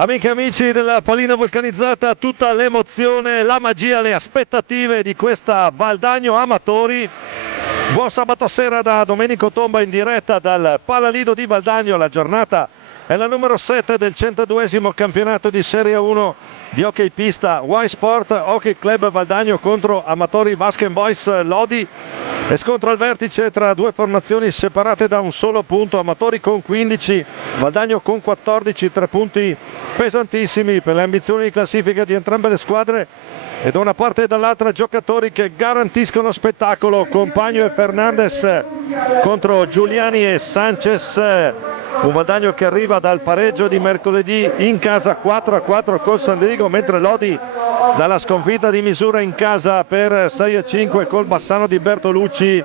Amiche e amici della pallina vulcanizzata, tutta l'emozione, la magia, le aspettative di questa Valdagno Amatori. Buon sabato sera da Domenico Tomba in diretta dal Palalido di Valdagno. La giornata è la numero 7 del 102esimo campionato di Serie 1 di hockey pista Y Sport Hockey Club Valdagno contro Amatori Basket Boys Lodi. E scontro al vertice tra due formazioni separate da un solo punto, Amatori con 15, Valdagno con 14, 3 punti pesantissimi per le ambizioni di classifica di entrambe le squadre, e da una parte e dall'altra giocatori che garantiscono spettacolo. Compagno e Fernandez contro Giuliani e Sanchez, un Valdagno che arriva dal pareggio di mercoledì in casa 4-4 col San Diego, mentre Lodi dalla sconfitta di misura in casa per 6-5 col Bassano di Bertolucci,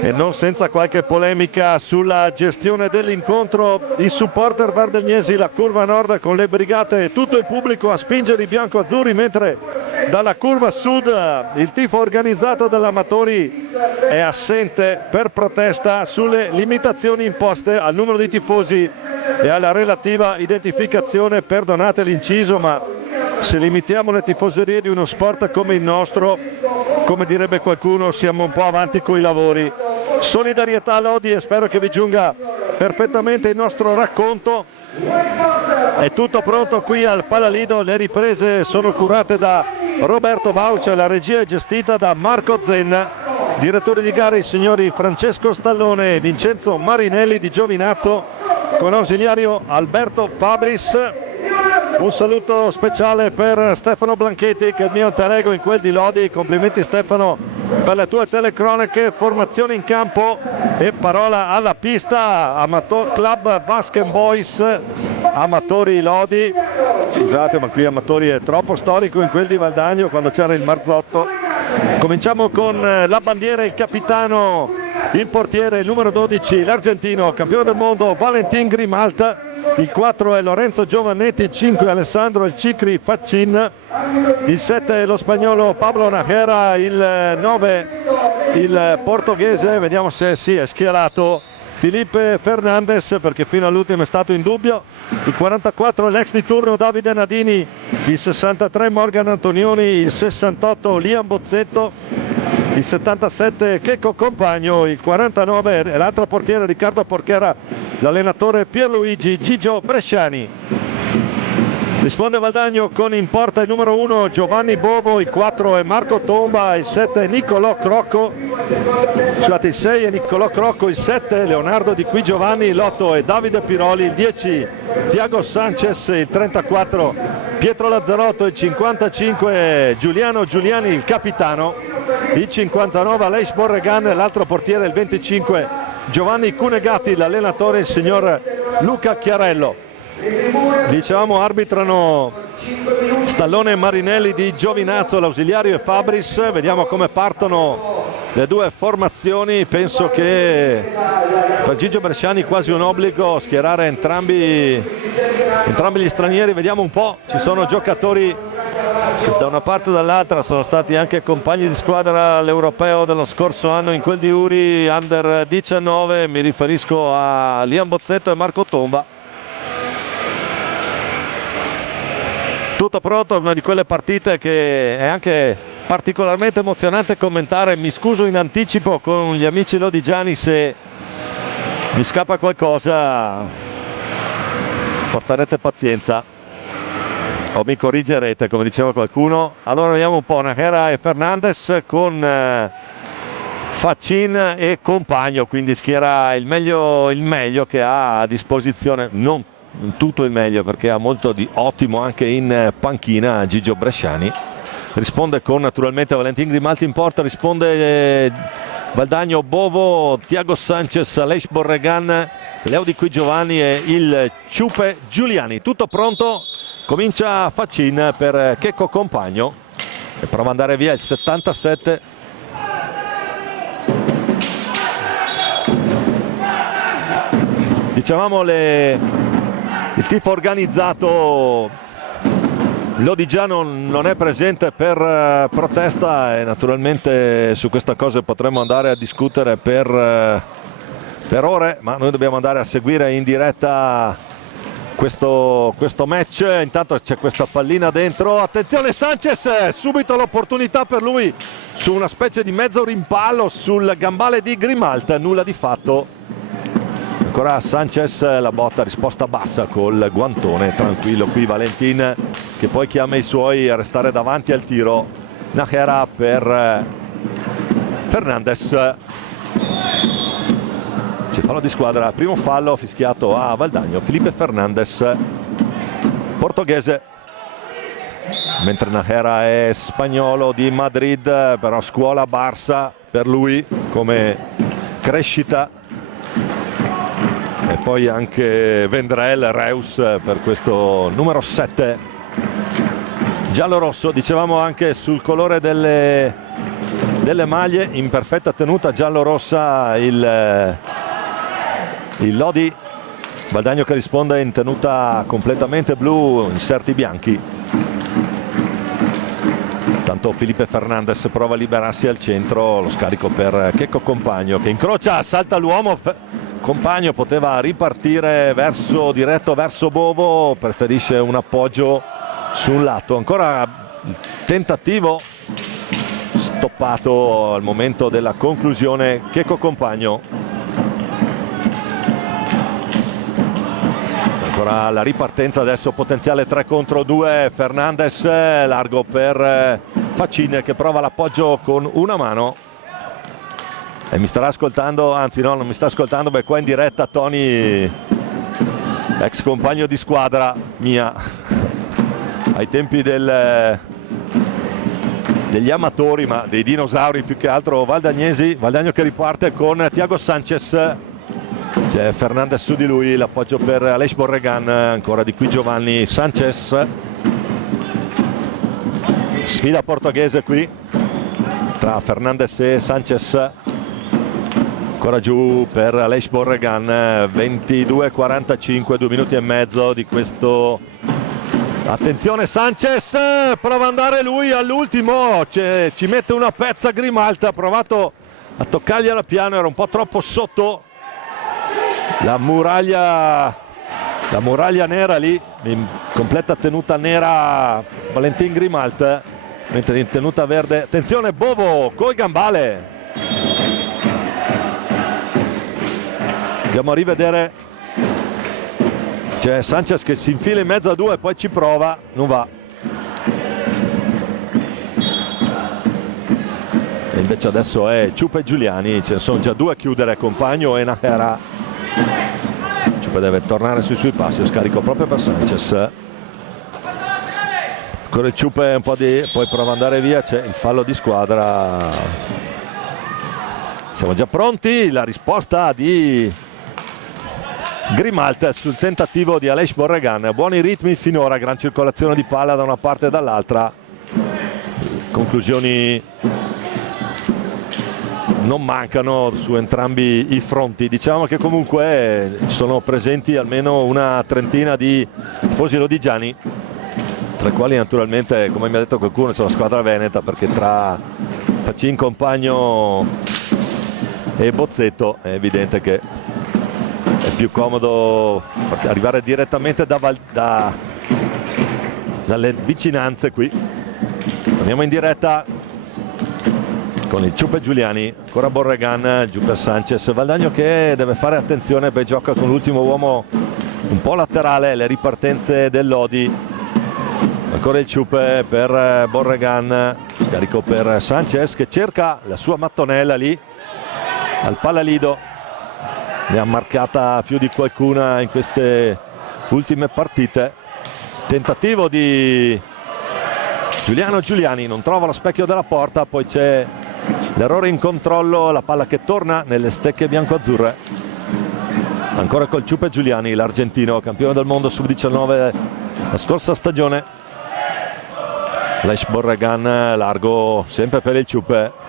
e non senza qualche polemica sulla gestione dell'incontro. I supporter vardagnesi, la curva nord con le brigate e tutto il pubblico a spingere i bianco-azzurri, mentre dalla curva sud il tifo organizzato dall'Amatori è assente per protesta sulle limitazioni imposte al numero di tifosi e alla relativa identificazione. Perdonate l'inciso, ma se limitiamo le tifoserie di uno sport come il nostro, come direbbe qualcuno, siamo un po' avanti coi lavori. Solidarietà a Lodi, e spero che vi giunga perfettamente il nostro racconto. È tutto pronto qui al Palalido, le riprese sono curate da Roberto Baucia, la regia è gestita da Marco Zenna, direttori di gara i signori Francesco Stallone e Vincenzo Marinelli di Giovinazzo, con ausiliario Alberto Fabris. Un saluto speciale per Stefano Blanchetti, che è il mio alter ego in quel di Lodi. Complimenti Stefano per le tue telecronache. Formazione in campo e parola alla pista. Club Basket Boys Amatori Lodi. Scusate, ma qui Amatori è troppo storico in quel di Valdagno, quando c'era il Marzotto. Cominciamo con la bandiera, il capitano, il portiere, il numero 12, l'argentino, campione del mondo Valentin Grimalt. Il 4 è Lorenzo Giovannetti, il 5 è Alessandro El Cicri Faccin, il 7 è lo spagnolo Pablo Najera, il 9 il portoghese, vediamo se sì, è schierato Felipe Fernandez, perché fino all'ultimo è stato in dubbio, il 44 è l'ex di turno Davide Nadini, il 63 Morgan Antonioni, il 68 Liam Bozzetto, il 77 Checco Compagno, il 49 è l'altro portiere Riccardo Porchera, l'allenatore Pierluigi Gigio Bresciani. Risponde Valdagno con in porta il numero 1 Giovanni Bovo, il 4 è Marco Tomba, il 7 è Niccolò Crocco, scusate, il 6 è Niccolò Crocco, il 7 è Leonardo Di Qui Giovanni, l'8 è Davide Piroli, il 10 Tiago Sanchez, il 34 Pietro Lazzarotto, il 55 è Giuliano Giuliani, il capitano, il 59 Aleix Borregan, l'altro portiere, il 25 Giovanni Cunegatti, l'allenatore il signor Luca Chiarello. Diciamo arbitrano Stallone e Marinelli di Giovinazzo, l'ausiliario è Fabris. Vediamo come partono le due formazioni. Penso che per Gigio Bresciani quasi un obbligo schierare entrambi gli stranieri. Vediamo un po', ci sono giocatori che da una parte e dall'altra sono stati anche compagni di squadra all'europeo dello scorso anno in quel di Uri, under 19, mi riferisco a Liam Bozzetto e Marco Tomba. Tutto pronto, una di quelle partite che è anche particolarmente emozionante commentare. Mi scuso in anticipo con gli amici lodigiani se mi scappa qualcosa, porterete pazienza o mi corrigerete, come diceva qualcuno. Allora vediamo un po', Najera e Fernandez con Faccin e Compagno, quindi schiera il meglio che ha a disposizione, non tutto il meglio perché ha molto di ottimo anche in panchina Gigio Bresciani. Risponde con naturalmente Valentin Grimalti in porta, risponde Valdagno Bovo, Tiago Sanchez, Aleix Borregan, Leo Di Qui Giovanni e il Ciupe Giuliani. Tutto pronto, comincia Faccin per Checco Compagno e prova ad andare via il 77. Dicevamo il tifo organizzato lodigiano non è presente per protesta, e naturalmente su questa cosa potremmo andare a discutere per ore, ma noi dobbiamo andare a seguire in diretta questo match. Intanto c'è questa pallina dentro, attenzione Sanchez, subito l'opportunità per lui su una specie di mezzo rimpallo sul gambale di Grimalt, nulla di fatto. Ancora Sanchez, la botta, risposta bassa col guantone, tranquillo qui Valentin che poi chiama i suoi a restare davanti al tiro. Nájera per Fernandez. C'è fallo di squadra, primo fallo fischiato a Valdagno, Felipe Fernandez, portoghese, mentre Nájera è spagnolo di Madrid, però scuola Barça per lui come crescita, e poi anche Vendrell, Reus per questo numero 7 giallo-rosso. Dicevamo anche sul colore delle maglie, in perfetta tenuta giallo-rossa il Lodi. Valdagno che risponde in tenuta completamente blu, inserti bianchi. Tanto Felipe Fernandez prova a liberarsi al centro, lo scarico per Checco Compagno che incrocia, salta l'uomo. Compagno poteva ripartire diretto verso Bovo, preferisce un appoggio sul lato. Ancora il tentativo stoppato al momento della conclusione. Checco Compagno. Ancora la ripartenza, adesso potenziale 3 contro 2. Fernandez largo per Facin che prova l'appoggio con una mano. E mi starà ascoltando, anzi no, non mi sta ascoltando, perché qua in diretta Tony, ex compagno di squadra mia ai tempi degli amatori, ma dei dinosauri più che altro valdagnesi. Valdagno che riparte con Thiago Sanchez, c'è Fernandez su di lui, l'appoggio per Aleix Borregan, ancora di qui Giovanni Sanchez. Sfida portoghese qui tra Fernandez e Sanchez. Ancora giù per Aleix Borregan, 22-45, 2 minuti e mezzo di questo. Attenzione Sanchez, prova ad andare lui all'ultimo, ci mette una pezza Grimalt, ha provato a toccargliela piano, era un po' troppo sotto la muraglia nera lì, in completa tenuta nera Valentin Grimalt, mentre in tenuta verde, attenzione Bovo col gambale. Andiamo a rivedere, c'è Sanchez che si infila in mezzo a due e poi ci prova, non va. E invece adesso è Ciupa e Giuliani, ce ne sono già due a chiudere, Compagno e Nájera. Ciupa deve tornare sui suoi passi, lo scarico proprio per Sanchez. Ancora il Ciupa un po' poi prova ad andare via, c'è il fallo di squadra. Siamo già pronti, la risposta di Grimalt sul tentativo di Aleix Borregan. Buoni ritmi finora, gran circolazione di palla da una parte e dall'altra, conclusioni non mancano su entrambi i fronti. Diciamo che comunque sono presenti almeno una trentina di tifosi lodigiani, tra i quali naturalmente, come mi ha detto qualcuno, c'è la squadra veneta, perché tra Facin, Compagno e Bozzetto è evidente che è più comodo arrivare direttamente dalle vicinanze qui. Torniamo in diretta con il Ciupa e Giuliani, ancora Borregan giù per Sanchez. Valdagno che deve fare attenzione, gioca con l'ultimo uomo un po' laterale, le ripartenze del Lodi. Ancora il Ciupa per Borregan, scarico per Sanchez che cerca la sua mattonella lì al Pallalido. Ne ha marcata più di qualcuna in queste ultime partite. Tentativo di Giuliano Giuliani, non trova lo specchio della porta, poi c'è l'errore in controllo, la palla che torna nelle stecche bianco-azzurre. Ancora col Ciupa e Giuliani, l'argentino, campione del mondo sub-19 la scorsa stagione. Aleix Borregan largo sempre per il Ciupa.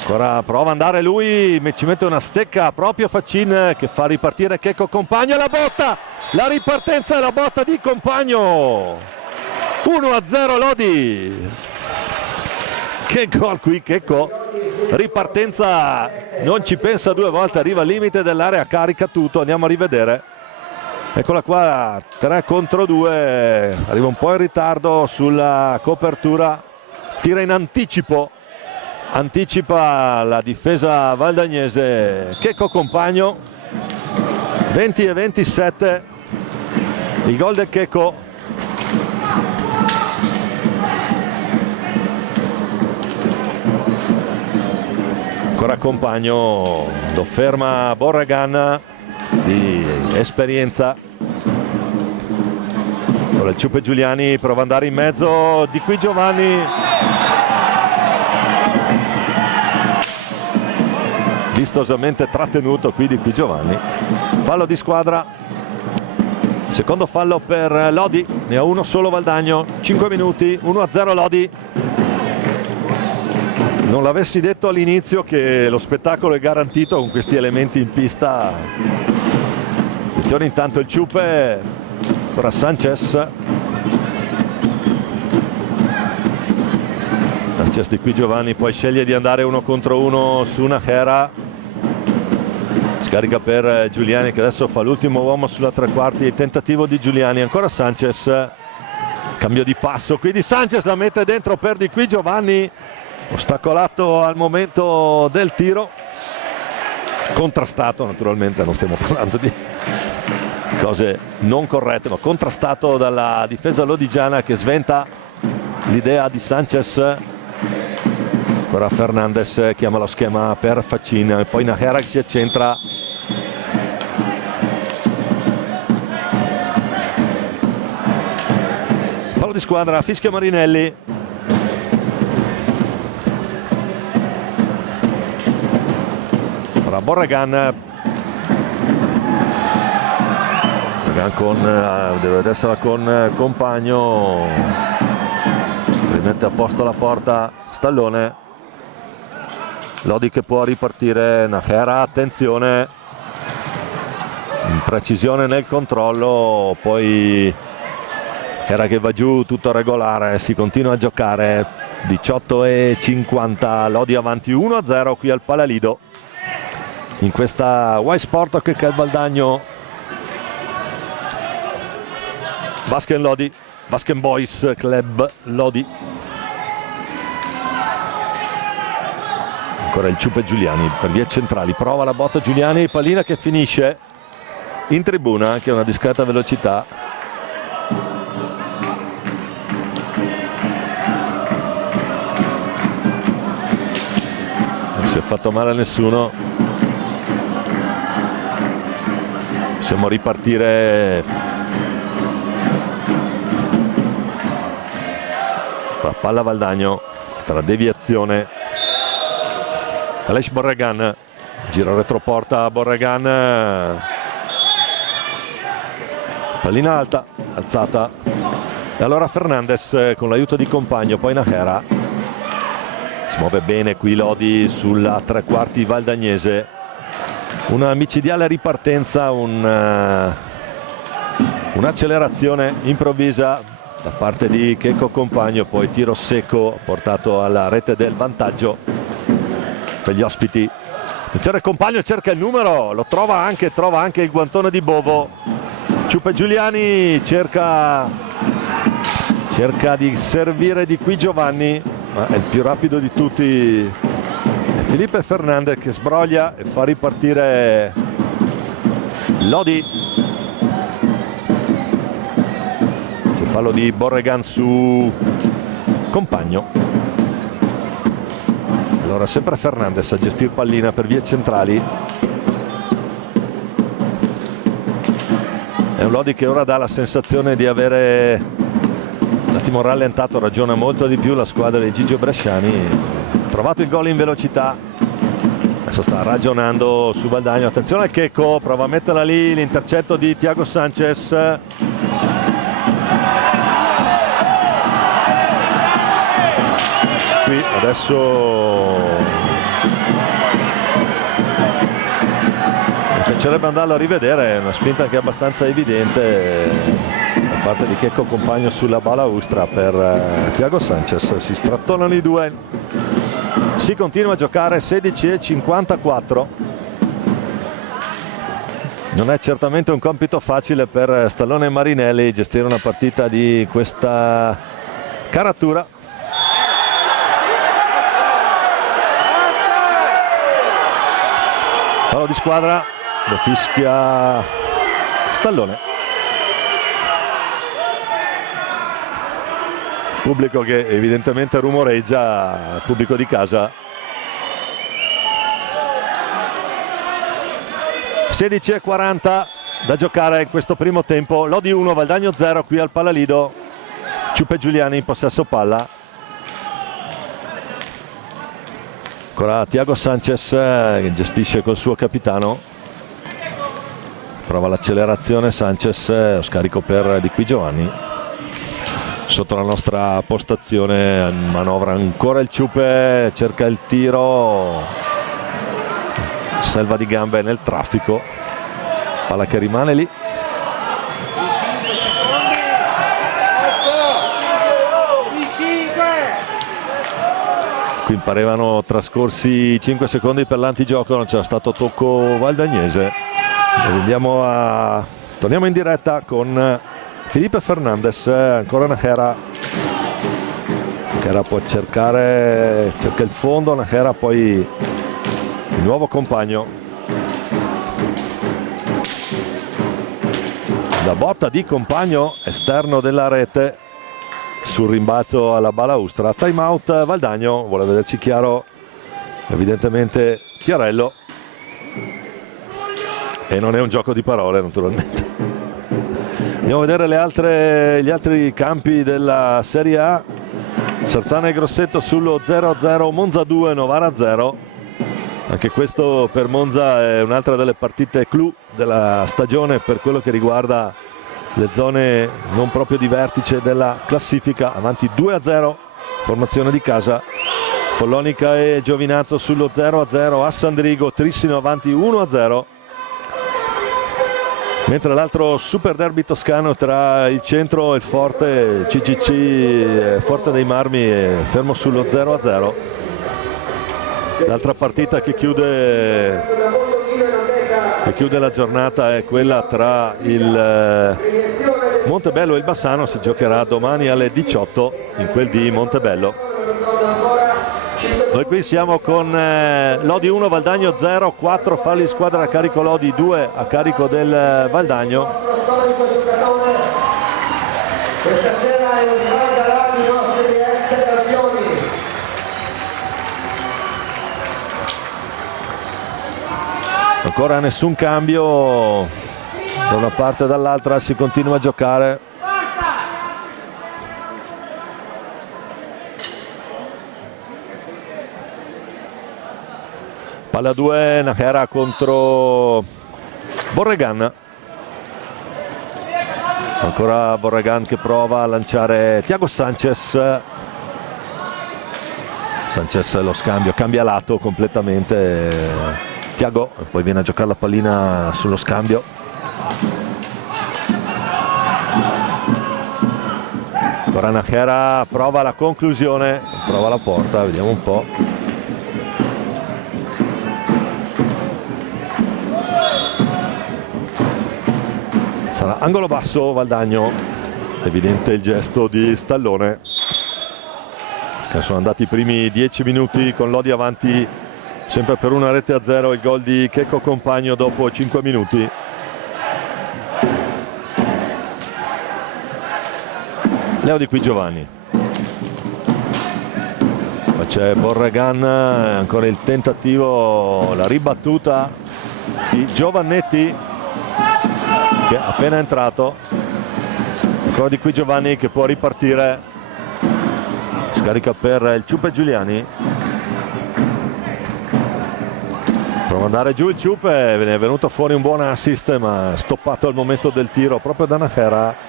Ancora prova ad andare lui, ci mette una stecca proprio Facin che fa ripartire Checco Compagno, la botta, la ripartenza e la botta di Compagno. 1-0 Lodi. Che gol qui Checco, ripartenza, non ci pensa due volte, arriva al limite dell'area, carica tutto. Andiamo a rivedere. Eccola qua, 3 contro 2, arriva un po' in ritardo sulla copertura, tira in anticipa la difesa valdagnese. Checco Compagno, 20-27, il gol del Checco. Ancora Compagno, lo ferma Borregan di esperienza. Ora il Ciupe Giuliani prova ad andare in mezzo, di qui Giovanni, vistosamente trattenuto qui di qui Giovanni. Fallo di squadra, secondo fallo per Lodi, ne ha uno solo Valdagno, 5 minuti, 1-0 Lodi. Non l'avessi detto all'inizio che lo spettacolo è garantito con questi elementi in pista. Attenzione intanto il Ciupe, ora Sanchez di qui Giovanni, poi sceglie di andare 1 contro 1 su Najera, scarica per Giuliani che adesso fa l'ultimo uomo sulla tre quarti, il tentativo di Giuliani, ancora Sanchez, cambio di passo qui di Sanchez, la mette dentro per di qui Giovanni, ostacolato al momento del tiro, contrastato naturalmente, non stiamo parlando di cose non corrette, ma contrastato dalla difesa lodigiana che sventa l'idea di Sanchez. Ora Fernandez chiama lo schema per Faccin, e poi Najera che si accentra. Fallo di squadra, fischia Marinelli. Ora Borregan deve essere con Compagno, rimette a posto la porta Stallone. Lodi che può ripartire, Najera, attenzione, imprecisione nel controllo, poi Najera che va giù, tutto regolare, si continua a giocare, 18:50, Lodi avanti 1-0 qui al Palalido in questa Y Sport che è il Valdagno. Vasken Lodi, Vasken Boys Club Lodi. Ancora il Ciupe Giuliani per vie centrali, prova la botta Giuliani, pallina che finisce in tribuna, anche a una discreta velocità. Non si è fatto male a nessuno. Possiamo ripartire. La palla Valdagno, tra deviazione. Aleix Borregan, giro retroporta Borregan, pallina alta, alzata, e allora Fernandez con l'aiuto di Compagno, poi Najera, si muove bene qui Lodi sulla tre quarti valdagnese, una micidiale ripartenza, un'accelerazione improvvisa da parte di Checco Compagno, poi tiro secco portato alla rete del vantaggio per gli ospiti. Attenzione, Compagno cerca il numero, lo trova anche il guantone di Bovo. Ciupe Giuliani cerca di servire di qui Giovanni, ma è il più rapido di tutti è Felipe Fernandez che sbroglia e fa ripartire Lodi. C'è fallo di Borregan su Compagno. Allora sempre Fernandez a gestire pallina per vie centrali. È un Lodi che ora dà la sensazione di avere un attimo rallentato, ragiona molto di più la squadra di Gigio Bresciani. Ha trovato il gol in velocità, adesso sta ragionando su Valdagno. Attenzione al Checco, prova a metterla lì, l'intercetto di Thiago Sanchez. Qui adesso mi piacerebbe andarlo a rivedere, è una spinta che è abbastanza evidente da parte di Checco Compagno sulla balaustra per Thiago Sanchez. Si strattonano i due, si continua a giocare, 16:54. Non è certamente un compito facile per Stallone e Marinelli gestire una partita di questa caratura. Fallo di squadra, lo fischia Stallone. Pubblico che evidentemente rumoreggia, pubblico di casa. 16:40 da giocare in questo primo tempo. Lodi 1, Valdagno 0 qui al Palalido. Ciupe Giuliani in possesso palla. Ancora Thiago Sanchez che gestisce col suo capitano. Prova l'accelerazione Sanchez, lo scarico per Di Qui Giovanni. Sotto la nostra postazione manovra ancora il Ciupe, cerca il tiro, selva di gambe nel traffico, palla che rimane lì. Qui parevano trascorsi 5 secondi per l'antigioco, non c'era stato tocco valdagnese. Torniamo in diretta con Felipe Fernandez, ancora Najera. Najera può cerca il fondo, Najera poi il nuovo compagno. La botta di compagno esterno della rete sul rimbalzo alla balaustra. Time out Valdagno, vuole vederci chiaro evidentemente Chiarello. E non è un gioco di parole naturalmente. Andiamo a vedere gli altri campi della Serie A. Sarzana e Grosseto sullo 0-0, Monza 2, Novara 0. Anche questo per Monza è un'altra delle partite clou della stagione per quello che riguarda le zone non proprio di vertice della classifica. Avanti 2-0, formazione di casa. Follonica e Giovinazzo sullo 0-0 a Sandrigo, Trissino avanti 1-0. Mentre l'altro super derby toscano tra il centro e il forte CGC Forte dei Marmi è fermo sullo 0-0. L'altra partita che chiude la giornata è quella tra il Montebello e il Bassano, si giocherà domani alle 18 in quel di Montebello. Noi qui siamo con Lodi 1, Valdagno 0, 4 falli di squadra a carico Lodi, 2 a carico del Valdagno. Questa sera invaderanno i nostri ex campioni. Ancora nessun cambio da una parte e dall'altra, si continua a giocare. Palla 2, Najera contro Borregan. Ancora Borregan che prova a lanciare Thiago Sanchez. Sanchez lo scambio, cambia lato completamente Thiago, poi viene a giocare la pallina sullo scambio. Ancora Najera prova la conclusione, prova la porta, vediamo un po'. Sarà angolo basso Valdagno, evidente il gesto di Stallone. Sono andati i primi 10 minuti con Lodi avanti sempre per 1-0, il gol di Checco Compagno dopo 5 minuti. Leo Di Qui Giovanni. Poi c'è Borregan, ancora il tentativo, la ribattuta di Giovannetti che è appena entrato. Ancora Di Qui Giovanni che può ripartire, scarica per il Ciupe Giuliani, prova ad andare giù il Ciupe, è venuto fuori un buon assist ma stoppato al momento del tiro proprio da Najera.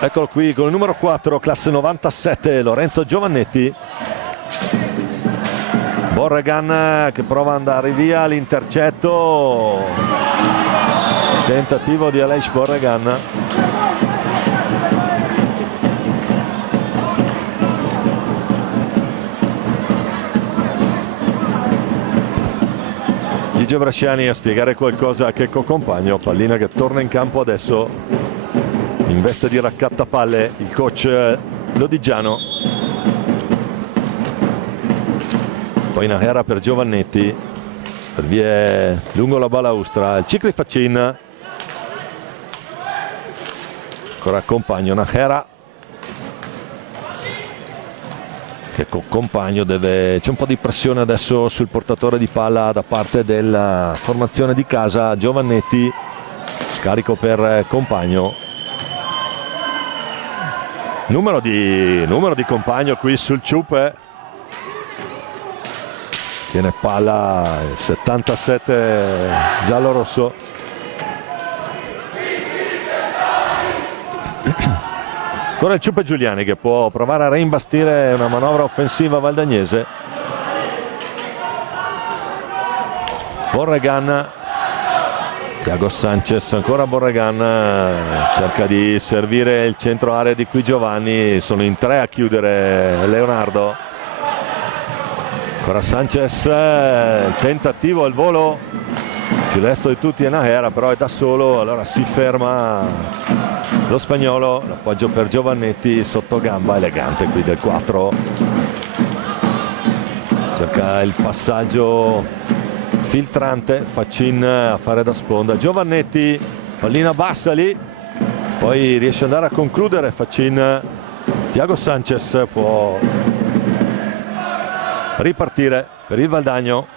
Eccolo qui con il numero 4, classe 97, Lorenzo Giovannetti. Borregan che prova ad andare via, l'intercetto, tentativo di Aleix Borregan. Gigio Brasciani a spiegare qualcosa a Checco Compagno. Pallina che torna in campo adesso in veste di raccattapalle il coach lodigiano. Poi Nahera per Giovannetti, per vie lungo la balaustra, il Cicli Faccin, ancora Compagno, Nahera che con Compagno deve, c'è un po' di pressione adesso sul portatore di palla da parte della formazione di casa. Giovannetti, scarico per Compagno, numero di Compagno qui sul ciupe, tiene palla 77 giallo-rosso. Ancora il Ciupe Giuliani che può provare a reimbastire una manovra offensiva valdagnese. Borregan, Thiago Sanchez, ancora Borregan, cerca di servire il centro area di qui Giovanni, sono in tre a chiudere Leonardo. Ancora Sanchez, il tentativo al volo, più lesto di tutti è Nahera, però è da solo, allora si ferma lo spagnolo. L'appoggio per Giovannetti sotto gamba, elegante qui del 4, cerca il passaggio filtrante, Faccin a fare da sponda, Giovannetti, pallina bassa lì, poi riesce ad andare a concludere Faccin. Thiago Sanchez può ripartire per il Valdagno.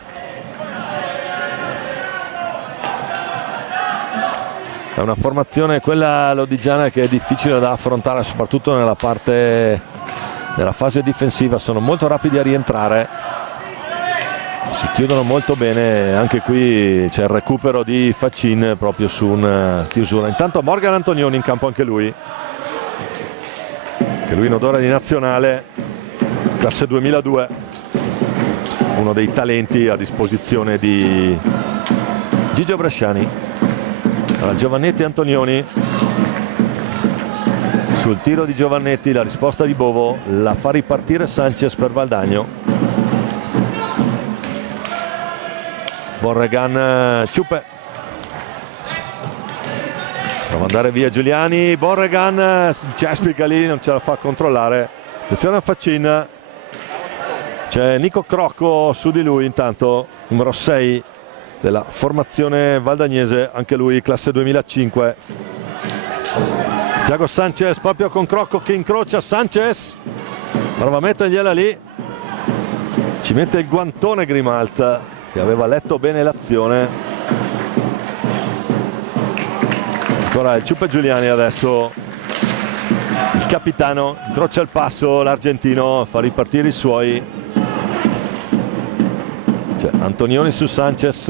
È una formazione quella lodigiana che è difficile da affrontare, soprattutto nella fase difensiva. Sono molto rapidi a rientrare, si chiudono molto bene. Anche qui c'è il recupero di Faccin proprio su una chiusura. Intanto Morgan Antonioni in campo, anche lui in odore di nazionale, classe 2002, uno dei talenti a disposizione di Gigio Bresciani. Allora, Giovannetti e Antonioni, sul tiro di Giovannetti la risposta di Bovo, la fa ripartire Sanchez per Valdagno. Borregan, Ciupe, prova ad andare via Giuliani, Borregan cespica lì, non ce la fa controllare. Attenzione a Faccin, c'è Nico Crocco su di lui, intanto numero 6 della formazione valdagnese, anche lui classe 2005. Thiago Sanchez proprio con Crocco che incrocia. Sanchez prova a mettergliela lì, ci mette il guantone Grimalt che aveva letto bene l'azione. Ancora il Ciupe Giuliani, adesso il capitano incrocia il passo, l'argentino fa ripartire i suoi. Antonioni su Sanchez,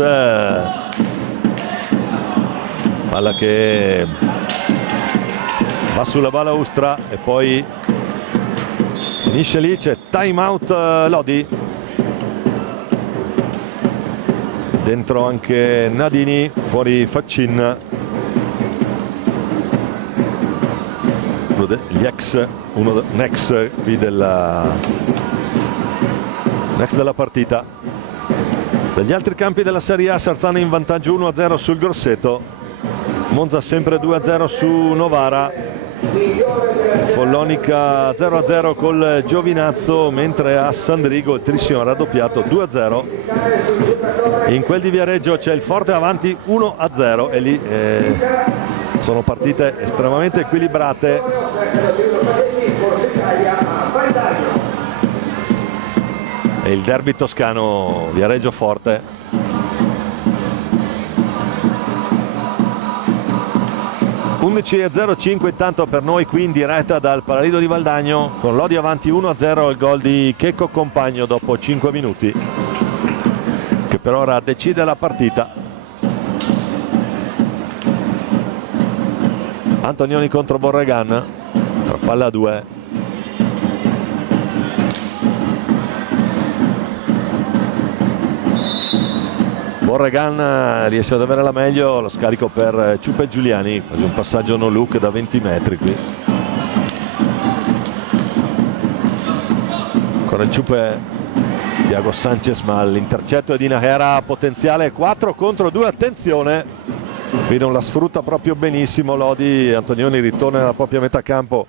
palla che va sulla balaustra e poi finisce lì. C'è time out Lodi, dentro anche Nadini, fuori Faccin, uno degli ex qui della partita. Dagli altri campi della Serie A, Sarzano in vantaggio 1-0 sul Grosseto, Monza sempre 2-0 su Novara, Follonica 0-0 col Giovinazzo, mentre a Sandrigo il Trisino ha raddoppiato 2-0. In quel di Viareggio c'è il Forte avanti 1-0 e lì sono partite estremamente equilibrate. E il derby toscano Viareggio Forte. (11:05) intanto per noi qui in diretta dal Paradiso di Valdagno, con Lodi avanti 1-0, il gol di Checco Compagno dopo 5 minuti, che per ora decide la partita. Antonioni contro Borregan, palla a 2. Borregan riesce ad avere la meglio, lo scarico per Ciupe Giuliani, quasi un passaggio no look da 20 metri qui. Ancora il Ciupe Thiago Sanchez, ma l'intercetto è di Nahera, potenziale 4 contro 2, attenzione, qui non la sfrutta proprio benissimo Lodi. Antonioni ritorna nella propria metà campo,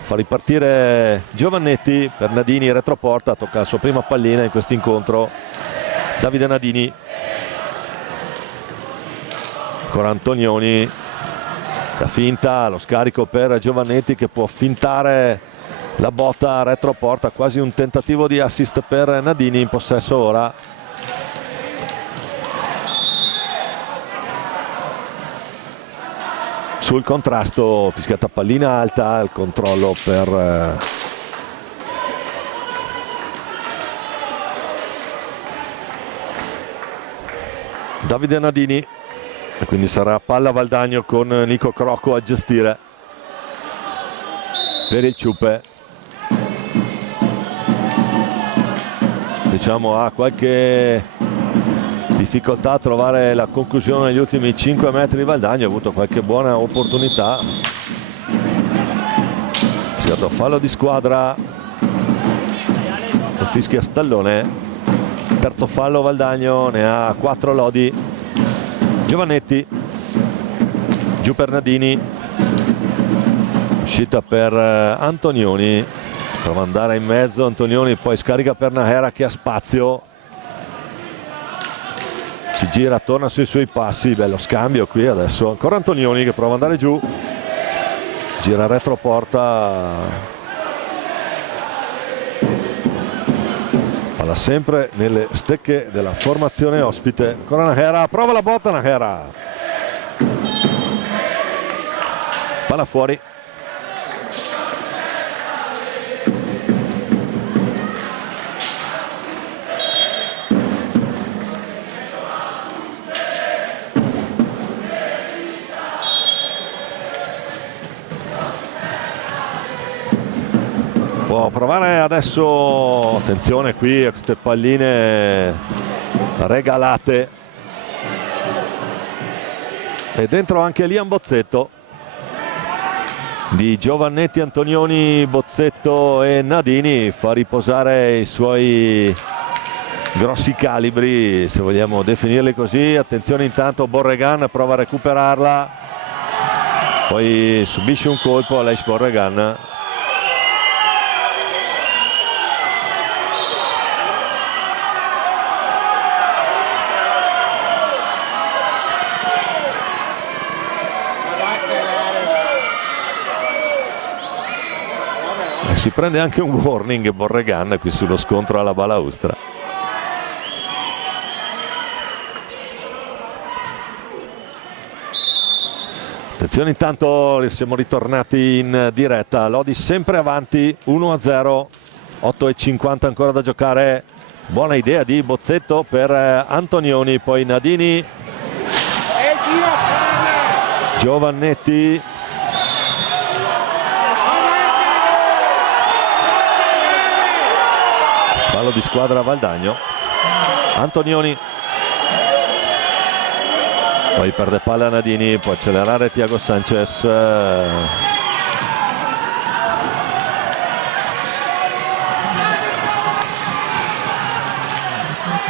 fa ripartire Giovannetti per Nadini, retroporta, tocca la sua prima pallina in questo incontro. Davide Nadini, ancora Antonioni, la finta, lo scarico per Giovannetti che può fintare la botta, retroporta, quasi un tentativo di assist per Nadini, in possesso ora. Sul contrasto, fischiata pallina alta, il controllo per Davide Nadini, e quindi sarà palla Valdagno con Nico Crocco a gestire per il Ciupe. Diciamo ha qualche difficoltà a trovare la conclusione negli ultimi 5 metri. Valdagno ha avuto qualche buona opportunità. Si è dato fallo di squadra, lo fischia Stallone. Terzo fallo Valdagno, ne ha 4 Lodi. Giovannetti, giù per Nadini, uscita per Antonioni, prova ad andare in mezzo Antonioni, poi scarica per Nahera che ha spazio, si gira, torna sui suoi passi, bello scambio qui adesso, ancora Antonioni che prova ad andare giù, gira retroporta, palla sempre nelle stecche della formazione ospite. Ancora Nahera, prova la botta Nahera, palla fuori. Può provare adesso, attenzione qui a queste palline regalate, e dentro anche Liam Bozzetto. Di Giovannetti, Antonioni, Bozzetto e Nadini fa riposare i suoi grossi calibri, se vogliamo definirli così. Attenzione intanto, Borregan prova a recuperarla, poi subisce un colpo Aleix Borregan. Si prende anche un warning Borregan qui sullo scontro alla balaustra. Attenzione intanto, siamo ritornati in diretta, Lodi sempre avanti 1-0, 8:50 ancora da giocare. Buona idea di Bozzetto per Antonioni, poi Nadini, Giovannetti, fallo di squadra Valdagno. Antonioni, poi perde palla Nadini, può accelerare Thiago Sanchez.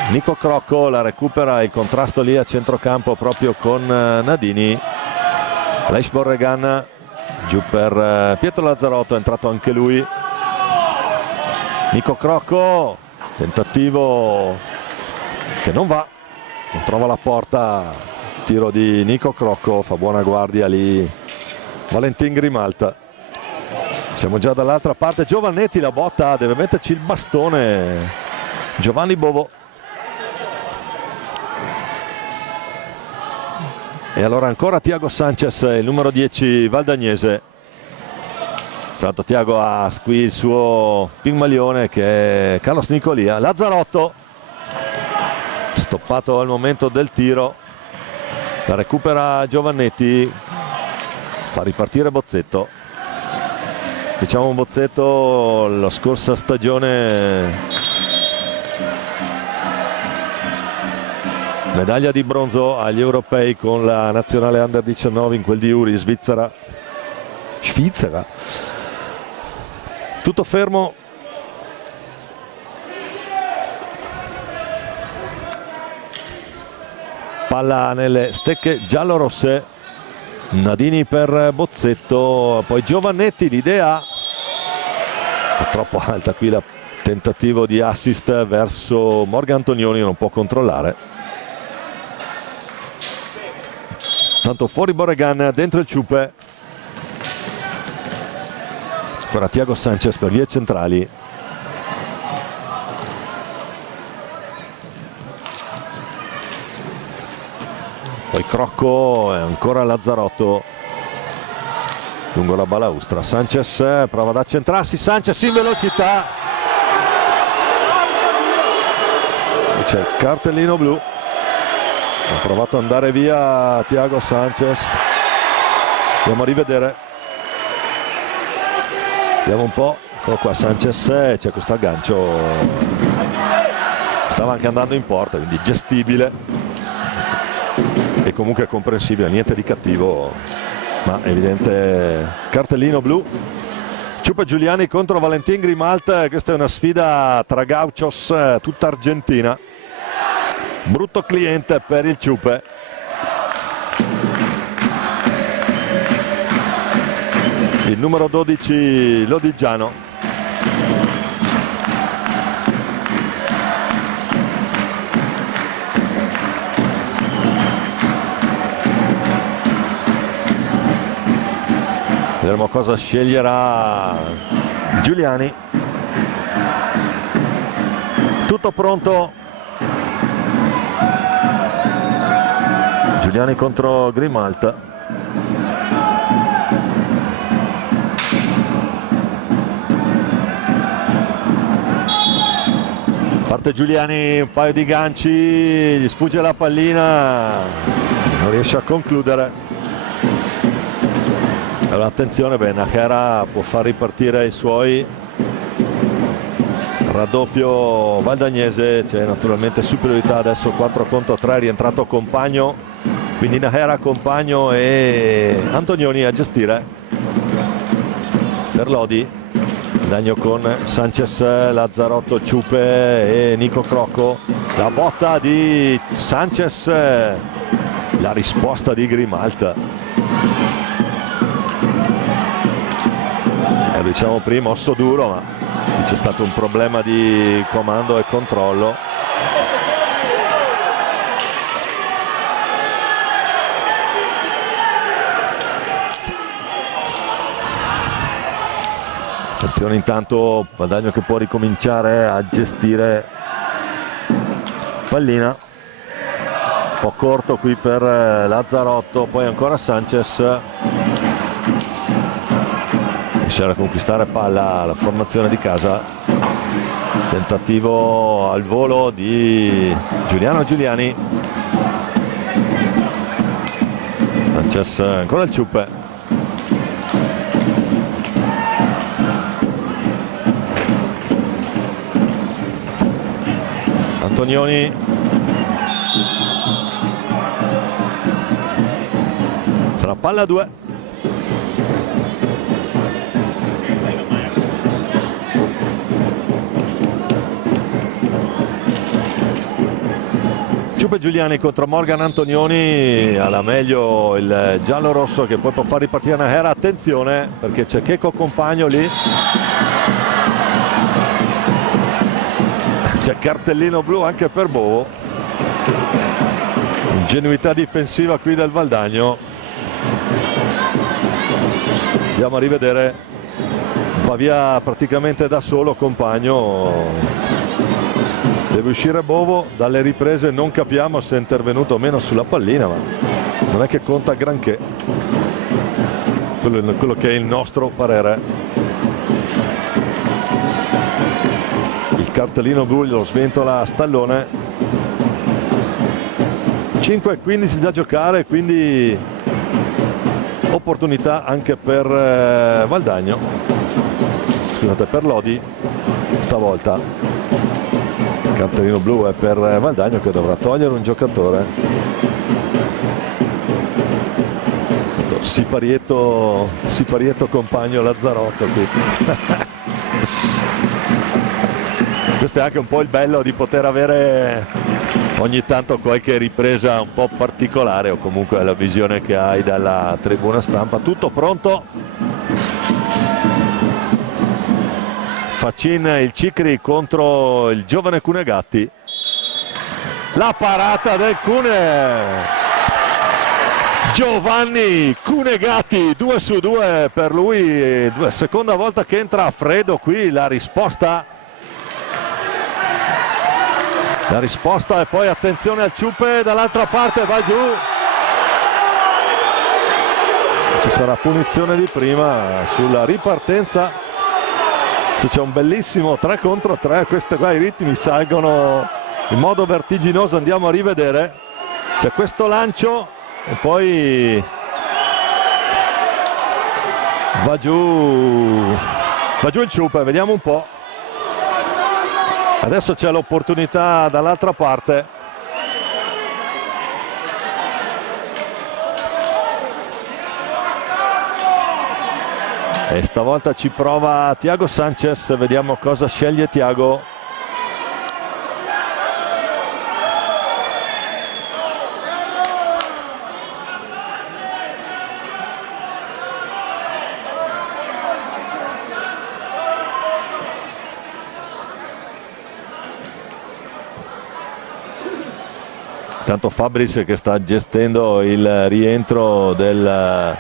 Nico Crocco la recupera, il contrasto lì a centrocampo proprio con Nadini. Aleix Borregan giù per Pietro Lazzarotto, è entrato anche lui. Nico Crocco, tentativo che non va, non trova la porta, tiro di Nico Crocco, fa buona guardia lì Valentin Grimalta. Siamo già dall'altra parte, Giovannetti la botta, deve metterci il bastone Giovanni Bovo. E allora ancora Thiago Sanchez, il numero 10 valdagnese. Tra l'altro Thiago ha qui il suo pigmalione che è Carlos Nicolia. Lazzarotto stoppato al momento del tiro, la recupera Giovannetti, fa ripartire Bozzetto. Diciamo Bozzetto la scorsa stagione medaglia di bronzo agli europei con la nazionale under 19 in quel di Uri, Svizzera. Tutto fermo palla nelle stecche giallorosse. Nadini per Bozzetto, poi Giovannetti, l'idea è troppo alta qui, la tentativo di assist verso Morgan Antonioni, non può controllare. Tanto fuori Borregan, dentro il Ciupe. Ora Thiago Sanchez per vie centrali. Poi Crocco e ancora Lazzarotto lungo la balaustra. Sanchez prova ad accentrarsi, Sanchez in velocità. C'è il cartellino blu. Ha provato ad andare via Thiago Sanchez. Andiamo a rivedere. Vediamo un po'. Eccolo qua Sanchez, c'è questo aggancio. Stava anche andando in porta, quindi gestibile e comunque comprensibile, niente di cattivo, ma evidente cartellino blu. Ciupe Giuliani contro Valentin Grimalt, questa è una sfida tra gauchos tutta argentina. Brutto cliente per il Ciupe. Il numero 12 Lodigiano. Vedremo cosa sceglierà Giuliani. Tutto pronto. Giuliani contro Grimalt. Parte Giuliani, un paio di ganci, gli sfugge la pallina, non riesce a concludere. Allora attenzione, Nachera può far ripartire i suoi. Raddoppio Valdagnese, c'è naturalmente superiorità adesso 4 contro 3, è rientrato Compagno, quindi Nachera, Compagno e Antonioni a gestire per Lodi. Dagno con Sanchez, Lazzarotto, Ciupe e Nico Crocco. La botta di Sanchez, la risposta di Grimalt. Diciamo prima osso duro, ma c'è stato un problema di comando e controllo. Attenzione intanto, Valdagno che può ricominciare a gestire pallina. Un po' corto qui per Lazzarotto, poi ancora Sanchez. Riesce a conquistare palla la formazione di casa. Tentativo al volo di Giuliano Giuliani. Sanchez, ancora il Ciupe. Antonioni. Sarà palla a 2. Ciupe Giuliani contro Morgan Antonioni, alla meglio il giallo-rosso che poi può far ripartire Nachera. Attenzione perché c'è Checo Compagno lì, c'è cartellino blu anche per Bovo. Ingenuità difensiva qui del Valdagno. Andiamo a rivedere, va via praticamente da solo Compagno. Deve uscire Bovo, dalle riprese non capiamo se è intervenuto o meno sulla pallina, ma non è che conta granché. Quello che è il nostro parere. Il cartellino blu lo sventola Stallone. 5:15 da giocare, quindi opportunità anche per Valdagno. Scusate, per Lodi stavolta. Il cartellino blu è per Valdagno che dovrà togliere un giocatore. Siparietto Compagno Lazzarotto qui. Questo è anche un po' il bello di poter avere ogni tanto qualche ripresa un po' particolare, o comunque la visione che hai dalla tribuna stampa. Tutto pronto. Facin, il Cicri contro il giovane Cunegatti. La parata del Cune. Giovanni Cunegatti, 2 su 2 per lui, seconda volta che entra a freddo qui. La risposta e poi attenzione al Ciupe dall'altra parte, va giù. Ci sarà punizione di prima sulla ripartenza. C'è un bellissimo 3 contro 3, questi qua i ritmi salgono in modo vertiginoso, andiamo a rivedere. C'è questo lancio e poi va giù il Ciupe, vediamo un po'. Adesso c'è l'opportunità dall'altra parte. E stavolta ci prova Thiago Sanchez, vediamo cosa sceglie Thiago. Intanto Fabris che sta gestendo il rientro del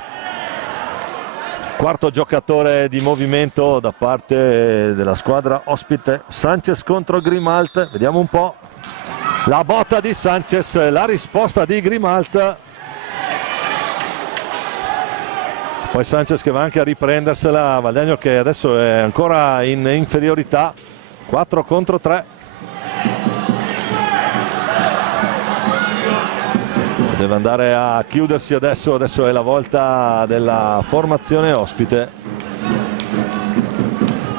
quarto giocatore di movimento da parte della squadra ospite. Sanchez contro Grimalt, vediamo un po'. La botta di Sanchez, la risposta di Grimalt. Poi Sanchez che va anche a riprendersela, Valdagno che adesso è ancora in inferiorità, 4 contro 3. Deve andare a chiudersi adesso è la volta della formazione ospite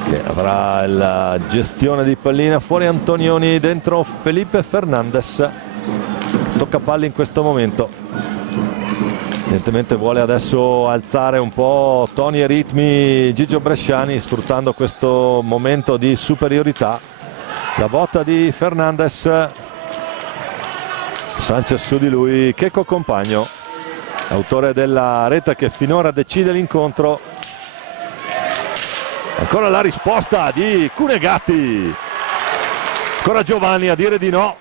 che avrà la gestione di pallina. Fuori Antonioni, dentro Felipe Fernandez, tocca palla in questo momento. Evidentemente vuole adesso alzare un po' toni e ritmi Gigio Bresciani, sfruttando questo momento di superiorità. La botta di Fernandez, Sanchez su di lui, Checco Compagno, autore della rete che finora decide l'incontro. Ancora la risposta di Cunegatti, ancora Giovanni a dire di no.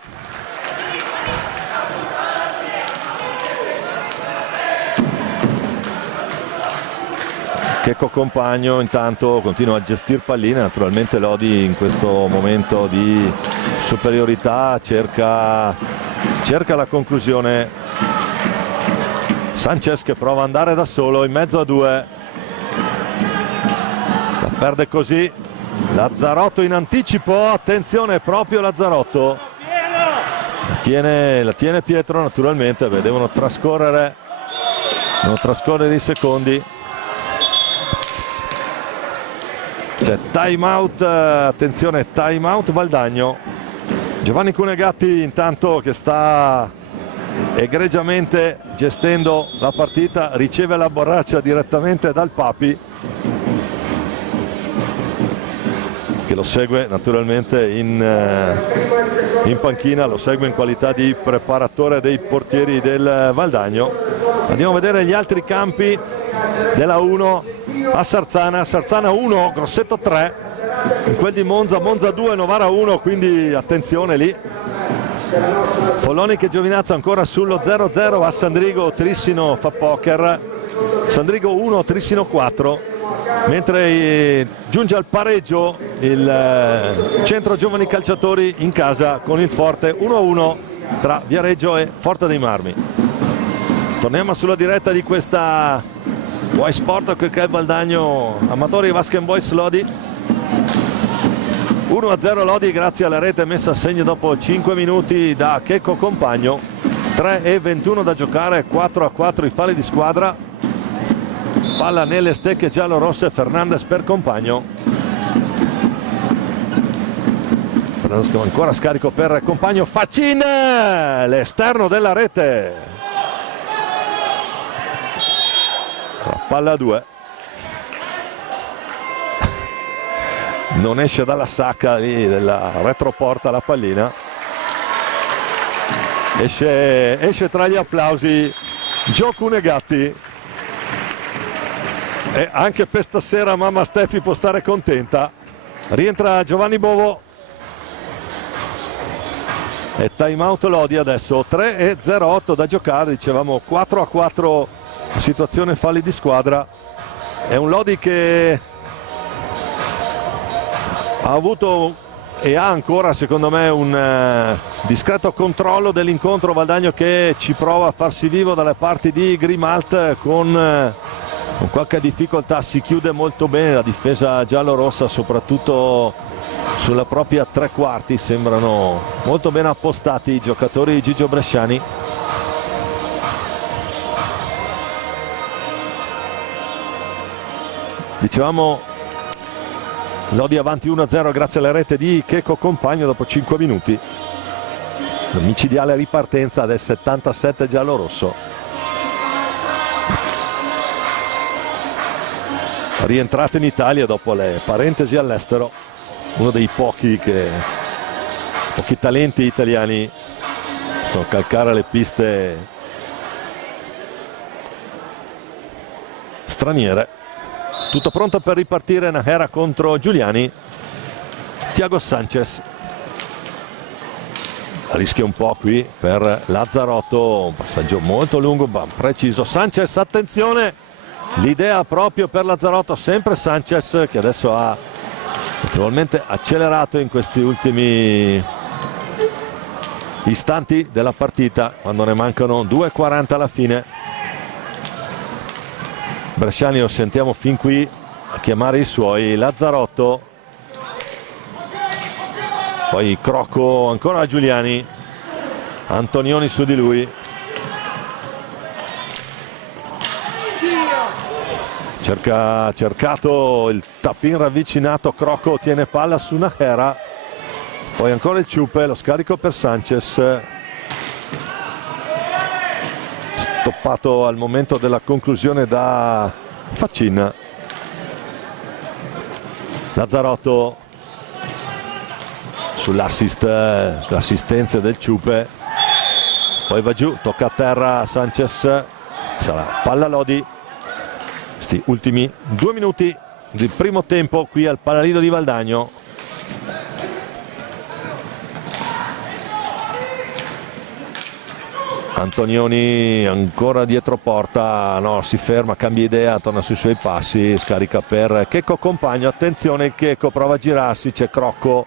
Checco Compagno intanto continua a gestire pallina, naturalmente Lodi in questo momento di superiorità cerca la conclusione. Sanchez che prova ad andare da solo in mezzo a 2, la perde così. Lazzarotto in anticipo, attenzione, proprio Lazzarotto la tiene Pietro, naturalmente devono trascorrere i secondi. C'è time out, attenzione, time out Valdagno. Giovanni Cunegatti intanto che sta egregiamente gestendo la partita, riceve la borraccia direttamente dal Papi che lo segue naturalmente in panchina, lo segue in qualità di preparatore dei portieri del Valdagno. Andiamo a vedere gli altri campi della 1 a Sarzana 1, Grosseto 3, in quel di Monza 2, Novara 1, quindi attenzione lì. Follonica e Giovinazzo ancora sullo 0-0, a Sandrigo Trissino fa poker, Sandrigo 1, Trissino 4, mentre giunge al pareggio il Centro Giovani Calciatori in casa con il forte 1-1 tra Viareggio e Forte dei Marmi. Torniamo sulla diretta di questa Y Sport che è Valdagno Amatori Vasken Boys Lodi. 1-0 Lodi grazie alla rete messa a segno dopo 5 minuti da Checco Compagno. 3:21 da giocare, 4-4 i falli di squadra. Palla nelle stecche giallo-rosse, Fernandez per Compagno. Fernandez ancora scarico per Compagno, Facin, l'esterno della rete. La palla a 2. non esce dalla sacca lì della retroporta la pallina, esce tra gli applausi Gioco Negatti, e anche per stasera mamma Steffi può stare contenta. Rientra Giovanni Bovo e time out Lodi adesso. 3:08 da giocare, dicevamo 4-4 situazione falli di squadra. È un Lodi che ha avuto e ha ancora secondo me un discreto controllo dell'incontro. Valdagno che ci prova a farsi vivo dalle parti di Grimalt con qualche difficoltà, si chiude molto bene la difesa giallorossa, soprattutto sulla propria tre quarti. Sembrano molto ben appostati i giocatori Gigio Bresciani. Dicevamo Lodi avanti 1-0 grazie alla rete di Checco Compagno dopo 5 minuti. Micidiale ripartenza del 77 giallorosso. Rientrato in Italia dopo le parentesi all'estero, uno dei pochi talenti italiani possono calcare le piste straniere. Tutto pronto per ripartire Nahera contro Giuliani. Thiago Sanchez rischia un po' qui per Lazzarotto, un passaggio molto lungo ma preciso. Sanchez, attenzione, l'idea proprio per Lazzarotto, sempre Sanchez che adesso ha notevolmente accelerato in questi ultimi istanti della partita, quando ne mancano 2:40 alla fine. Bresciani lo sentiamo fin qui a chiamare i suoi. Lazzarotto, poi Crocco ancora a Giuliani, Antonioni su di lui. Cercato il tap-in ravvicinato, Crocco ottiene palla su Nahera, poi ancora il Ciupe, lo scarico per Sanchez, stoppato al momento della conclusione da Facin. Lazzarotto sull'assistenza del Ciupe, poi va giù, tocca a terra Sanchez, sarà palla Lodi. Questi ultimi 2 minuti del primo tempo qui al Palalino di Valdagno. Antonioni ancora dietro porta, no, si ferma, cambia idea, torna sui suoi passi, scarica per Checco Compagno. Attenzione, il Checco prova a girarsi, c'è Crocco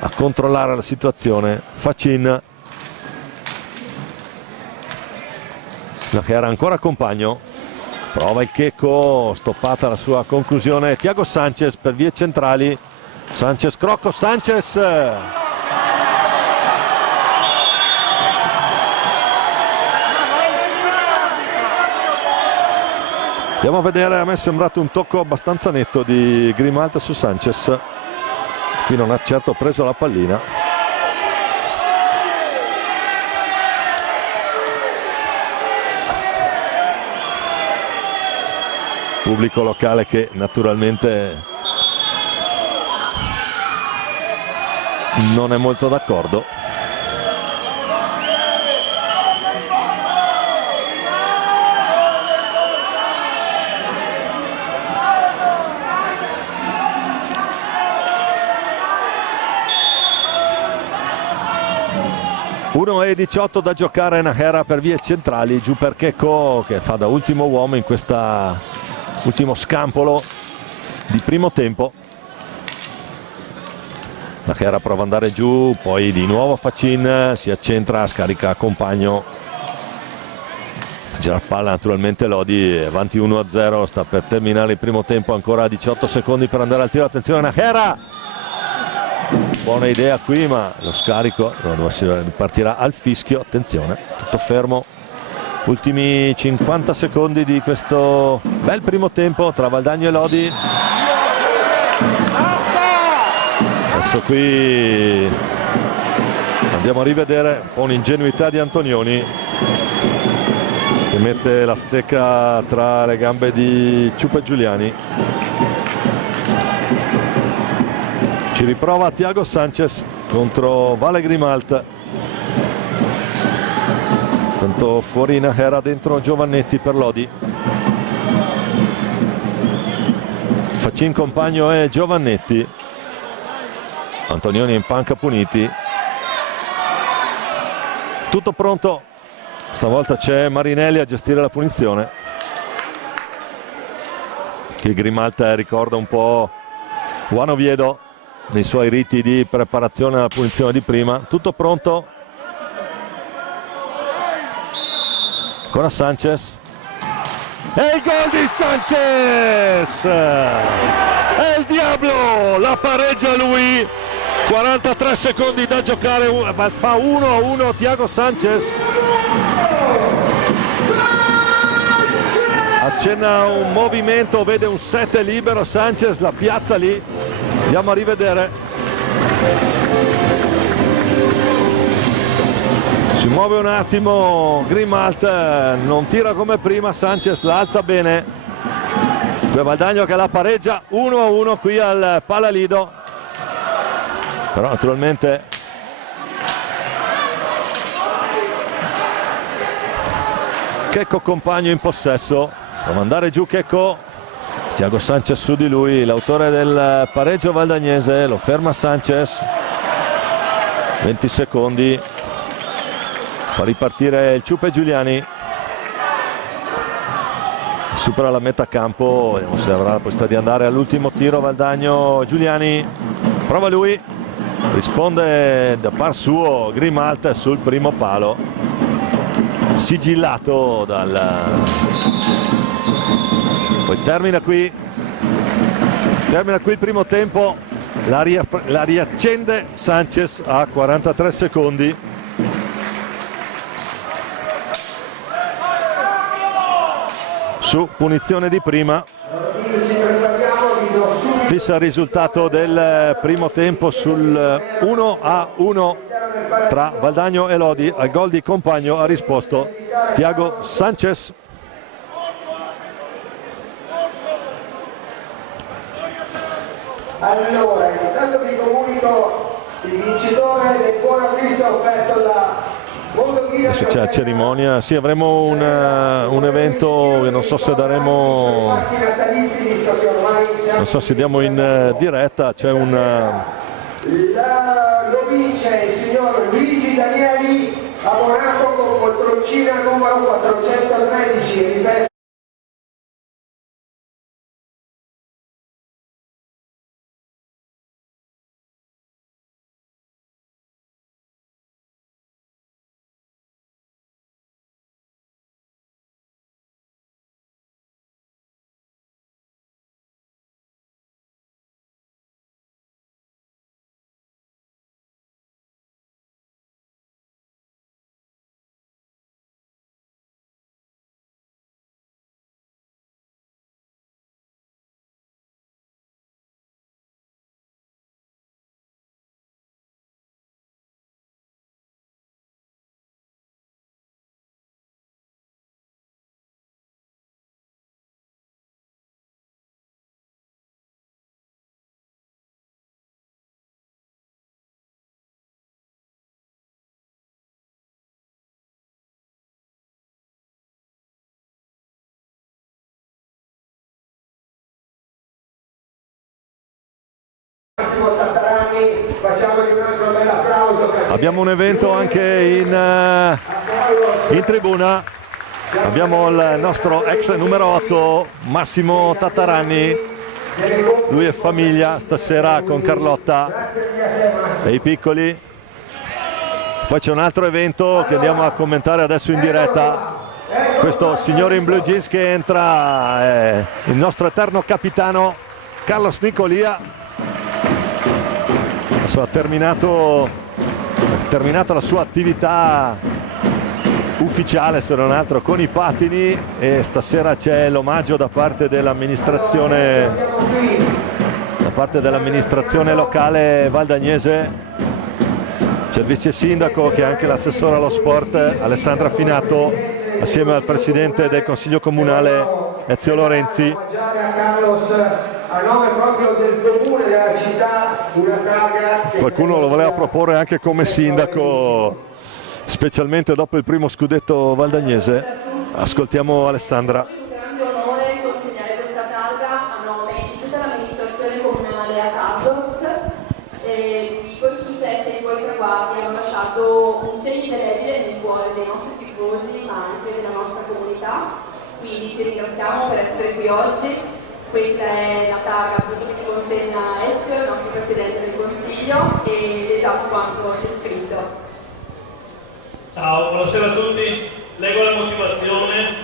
a controllare la situazione. Facin, che era ancora Compagno, prova il Checco, stoppata la sua conclusione. Thiago Sanchez per vie centrali, Sanchez, Crocco, Sanchez. Andiamo a vedere, a me è sembrato un tocco abbastanza netto di Grimalt su Sanchez. Qui non ha certo preso la pallina. Pubblico locale che naturalmente non è molto d'accordo. E 18 da giocare, Nahera per vie centrali, giù per Checco che fa da ultimo uomo in questa ultimo scampolo di primo tempo. Nahera prova ad andare giù, poi di nuovo Facin, si accentra, scarica Compagno, gira palla naturalmente Lodi, avanti 1-0, sta per terminare il primo tempo, ancora 18 secondi per andare al tiro. Attenzione Nahera, buona idea qui ma lo scarico si ripartirà al fischio. Attenzione, tutto fermo, ultimi 50 secondi di questo bel primo tempo tra Valdagno e Lodi. Adesso qui andiamo a rivedere un po' un'ingenuità di Antonioni che mette la stecca tra le gambe di Ciupa e Giuliani. Ci riprova Thiago Sanchez contro Vale Grimalt. Tanto Fuorina era dentro Giovannetti per Lodi. Facin compagno è Giovannetti. Antonioni in panca puniti. Tutto pronto. Stavolta c'è Marinelli a gestire la punizione. Che Grimalt ricorda un po' Juan Oviedo nei suoi riti di preparazione alla punizione di prima. Tutto pronto. Ancora Sanchez. E il gol di Sanchez! È il Diablo! La pareggia lui. 43 secondi da giocare. Fa 1-1 Thiago Sanchez. Accenna un movimento, vede un 7 libero. Sanchez la piazza lì. Andiamo a rivedere. Si muove un attimo Grimalt, non tira come prima. Sanchez la alza bene. Qui Valdagno che la pareggia 1-1 qui al Palalido. Però naturalmente Checco compagno in possesso. Prova ad andare giù Checco. Thiago Sanchez su di lui, l'autore del pareggio valdagnese, lo ferma Sanchez. 20 secondi. Fa ripartire il Ciupe Giuliani. Supera la metà campo, vediamo se avrà la possibilità di andare all'ultimo tiro. Valdagno, Giuliani, prova lui, risponde da par suo Grimalt sul primo palo, sigillato dal... Poi termina qui il primo tempo, la riaccende Sanchez a 43 secondi. Su punizione di prima. Fissa il risultato del primo tempo sul 1-1 tra Valdagno e Lodi. Al gol di compagno ha risposto Thiago Sanchez. Allora, intanto vi comunico il vincitore del buon acquisto offerto da Adesso c'è la cerimonia, sì, avremo un evento che non so se daremo, non so se diamo in diretta, c'è un... Lo vince il signor Luigi Danieli a Monaco con poltroncina numero 413, ripeto. Abbiamo un evento anche in tribuna. Abbiamo il nostro ex numero 8 Massimo Tatarani. Lui è famiglia stasera con Carlotta e i piccoli. Poi c'è un altro evento che andiamo a commentare adesso in diretta. Questo signore in blue jeans che entra è il nostro eterno capitano Carlos Nicolia. Adesso ha terminato la sua attività ufficiale, se non altro, con i pattini, e stasera c'è l'omaggio da parte dell'amministrazione locale valdagnese. C'è il vice sindaco che è anche l'assessore allo sport Alessandra Finato, assieme al presidente del consiglio comunale Ezio Lorenzi. A nome proprio del comune nella città una targa. Qualcuno lo voleva proporre anche come sindaco, specialmente dopo il primo scudetto valdagnese. Ascoltiamo Alessandra. È un grande onore consegnare questa targa a nome di tutta l'amministrazione comunale a Carlos. I tuoi successi e i tuoi traguardi hanno lasciato un segno indelebile nel cuore dei nostri tifosi, ma anche della nostra comunità. Quindi ti ringraziamo per essere qui oggi. Questa è la targa che ti consegna Ezio, il nostro Presidente del Consiglio, e leggiamo quanto c'è scritto. Ciao, buonasera a tutti. Leggo la motivazione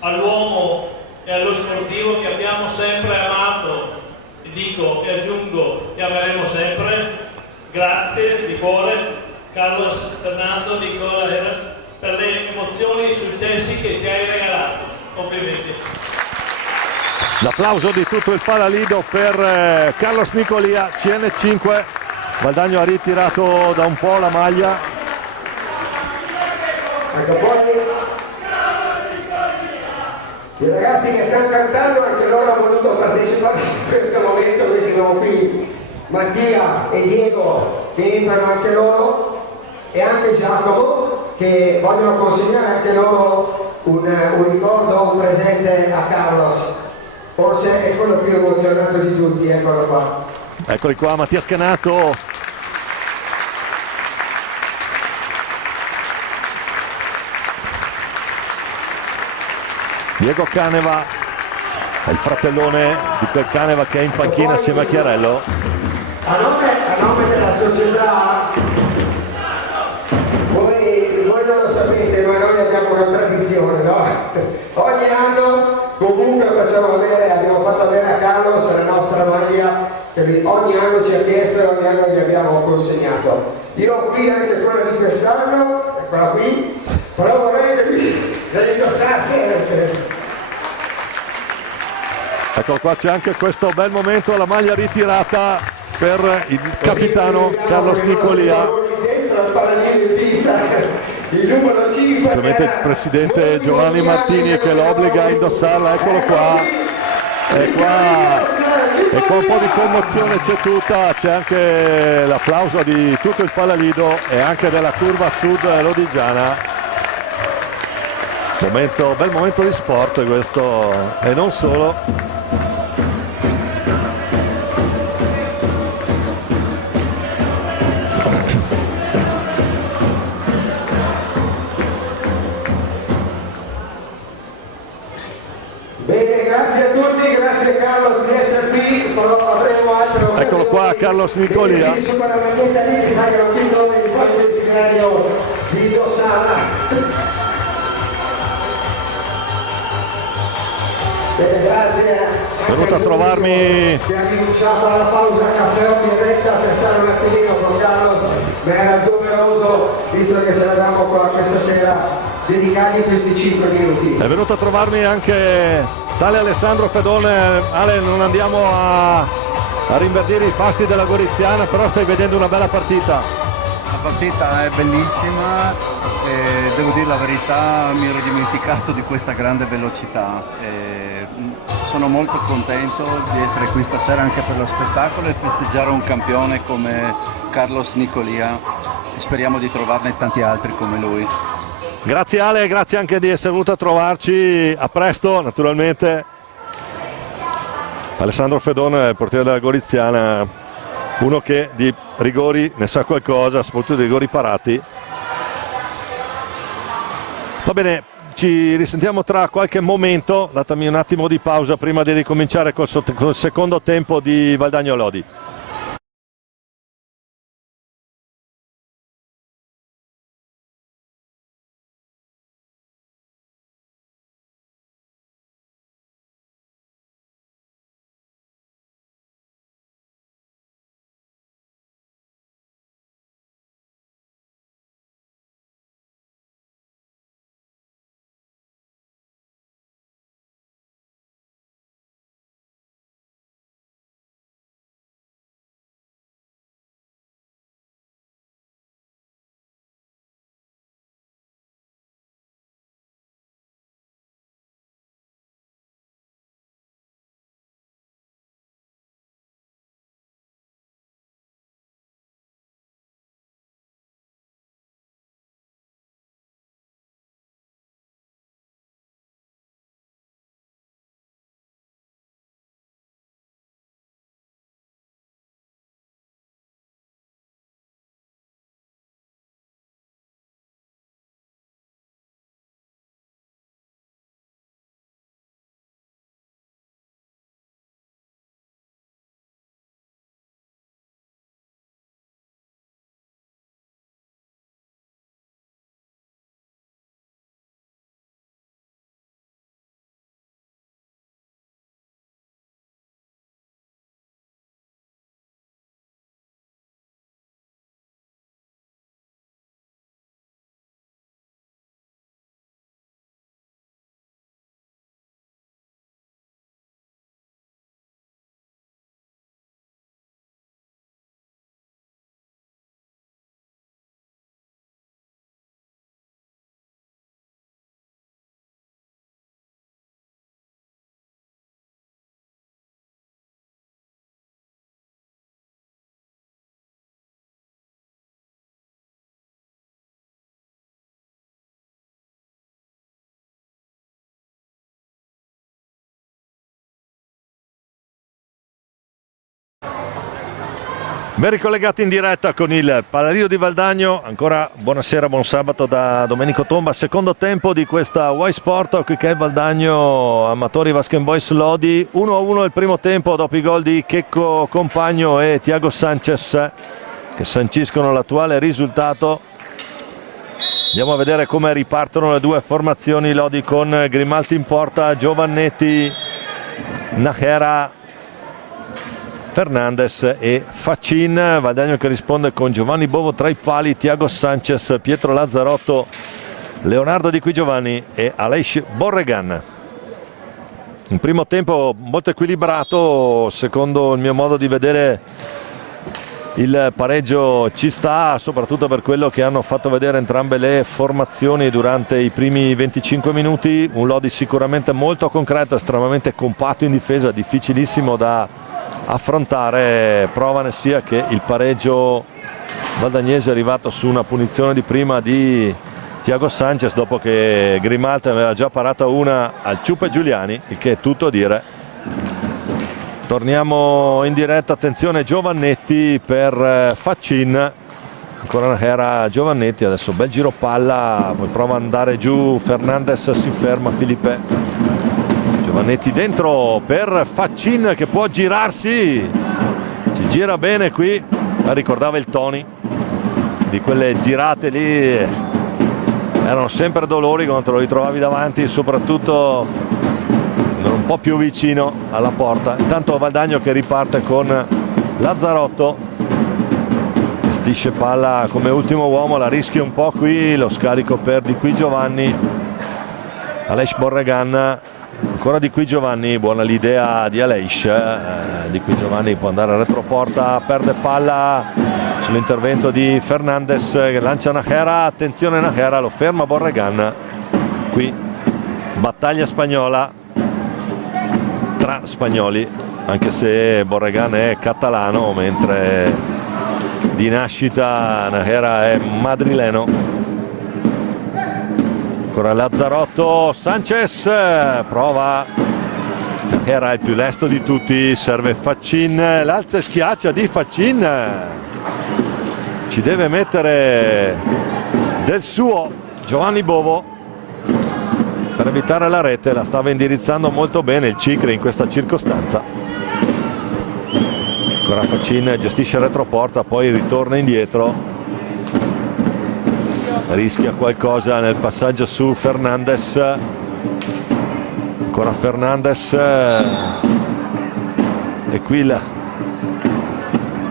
all'uomo e allo sportivo che abbiamo sempre amato, e dico e aggiungo che ameremo sempre. Grazie di cuore, Carlos Fernando di Cola Heras, per le emozioni e i successi che ci hai regalato. Complimenti. L'applauso di tutto il Palalido per Carlos Nicolia, CN5. Valdagno ha ritirato da un po' la maglia. Ecco, poi i ragazzi che stanno cantando, anche loro hanno voluto partecipare in questo momento, perché abbiamo qui Mattia e Diego che entrano anche loro, e anche Giacomo, che vogliono consegnare anche loro un ricordo, un presente a Carlos. Forse è quello più emozionato di tutti, eccolo qua. Eccoli qua, Mattia Scanato. Diego Caneva, è il fratellone di quel Caneva che è in panchina assieme a Chiarello. A nome della società, voi non lo sapete, ma noi abbiamo una tradizione, no? Ogni anno comunque abbiamo fatto avere a Carlos la nostra maglia, che ogni anno ci ha chiesto e ogni anno gli abbiamo consegnato. Io ho qui anche quella di quest'anno, eccola qui, però vorrei che la indossasse. Ecco qua, c'è anche questo bel momento, la maglia ritirata per il capitano Carlos Nicolia. Il numero 5, ovviamente il presidente Giovanni Martini che lo obbliga a indossarla. Eccolo qua, e qua un po' di commozione c'è tutta, c'è anche l'applauso di tutto il Palalido e anche della curva sud lodigiana. Bel momento di sport questo, e non solo. Bene, grazie a tutti, grazie Carlos di essere qui, avremo altro. Eccolo qua Carlos Nicolia. Con la maglietta lì che sai che non ti trovi di qualche desiderio di indossarla. Bene, grazie. È venuto a trovarmi. Che ha rinunciato alla pausa caffè o Firenze per stare un attimino con Carlos, ma era doveroso visto che ce l'avevamo qua questa sera dedicati in questi 5 minuti. È venuto a trovarmi anche tale Alessandro Fedone. Ale, non andiamo a rinverdire i fasti della Goriziana, però stai vedendo una bella partita. La partita è bellissima e devo dire la verità, mi ero dimenticato di questa grande velocità. Sono molto contento di essere qui stasera anche per lo spettacolo e festeggiare un campione come Carlos Nicolia, e speriamo di trovarne tanti altri come lui. Grazie Ale, grazie anche di essere venuto a trovarci, a presto naturalmente. Alessandro Fedone, il portiere della Goriziana, uno che di rigori ne sa qualcosa, soprattutto di rigori parati. Va bene, ci risentiamo tra qualche momento, datemi un attimo di pausa prima di ricominciare col secondo tempo di Valdagno Lodi. Ben ricollegati in diretta con il Palalido di Valdagno. Ancora buonasera, buon sabato da Domenico Tomba. Secondo tempo di questa Y Sport, qui che è Valdagno Amatori Vasken Boys Lodi. 1-1 il primo tempo dopo i gol di Checco Compagno e Thiago Sanchez che sanciscono l'attuale risultato. Andiamo a vedere come ripartono le due formazioni. Lodi con Grimalti in porta, Giovannetti, Najera, Fernandez e Faccin. Valdagno che risponde con Giovanni Bovo tra i pali, Thiago Sanchez, Pietro Lazzarotto, Leonardo Di Qui Giovanni e Aleix Borregan. Un primo tempo molto equilibrato, secondo il mio modo di vedere il pareggio ci sta, soprattutto per quello che hanno fatto vedere entrambe le formazioni durante i primi 25 minuti. Un Lodi sicuramente molto concreto, estremamente compatto in difesa, difficilissimo da affrontare. Prova ne sia che il pareggio valdagnese è arrivato su una punizione di prima di Thiago Sanchez dopo che Grimaldi aveva già parata una al Ciuppe Giuliani, il che è tutto a dire. Torniamo in diretta, attenzione Giovannetti per Faccin, ancora una era Giovannetti, adesso bel giro palla, poi prova ad andare giù, Fernandez si ferma, Filipe. Giovannetti dentro per Faccin che può girarsi, si gira bene qui, ma ricordava il Toni, di quelle girate lì erano sempre dolori quando te lo ritrovavi davanti, soprattutto un po' più vicino alla porta. Intanto Valdagno che riparte con Lazzarotto, gestisce palla come ultimo uomo, la rischia un po' qui, lo scarico per Di Qui Giovanni, Aleix Borregan. Ancora Di Qui Giovanni, buona l'idea di Aleix, Di Qui Giovanni può andare a retroporta, perde palla sull'intervento di Fernandez che lancia Najera, attenzione Najera, lo ferma Borregan. Qui battaglia spagnola tra spagnoli, anche se Borregan è catalano mentre di nascita Najera è madrileno. Ancora Lazzarotto, Sanchez prova, che era il più lesto di tutti, serve Faccin, l'alza e schiaccia di Faccin, ci deve mettere del suo Giovanni Bovo per evitare la rete, la stava indirizzando molto bene il Cicri in questa circostanza. Ancora Faccin gestisce il retroporta, poi ritorna indietro, rischia qualcosa nel passaggio su Fernandez. Ancora Fernandez e qui la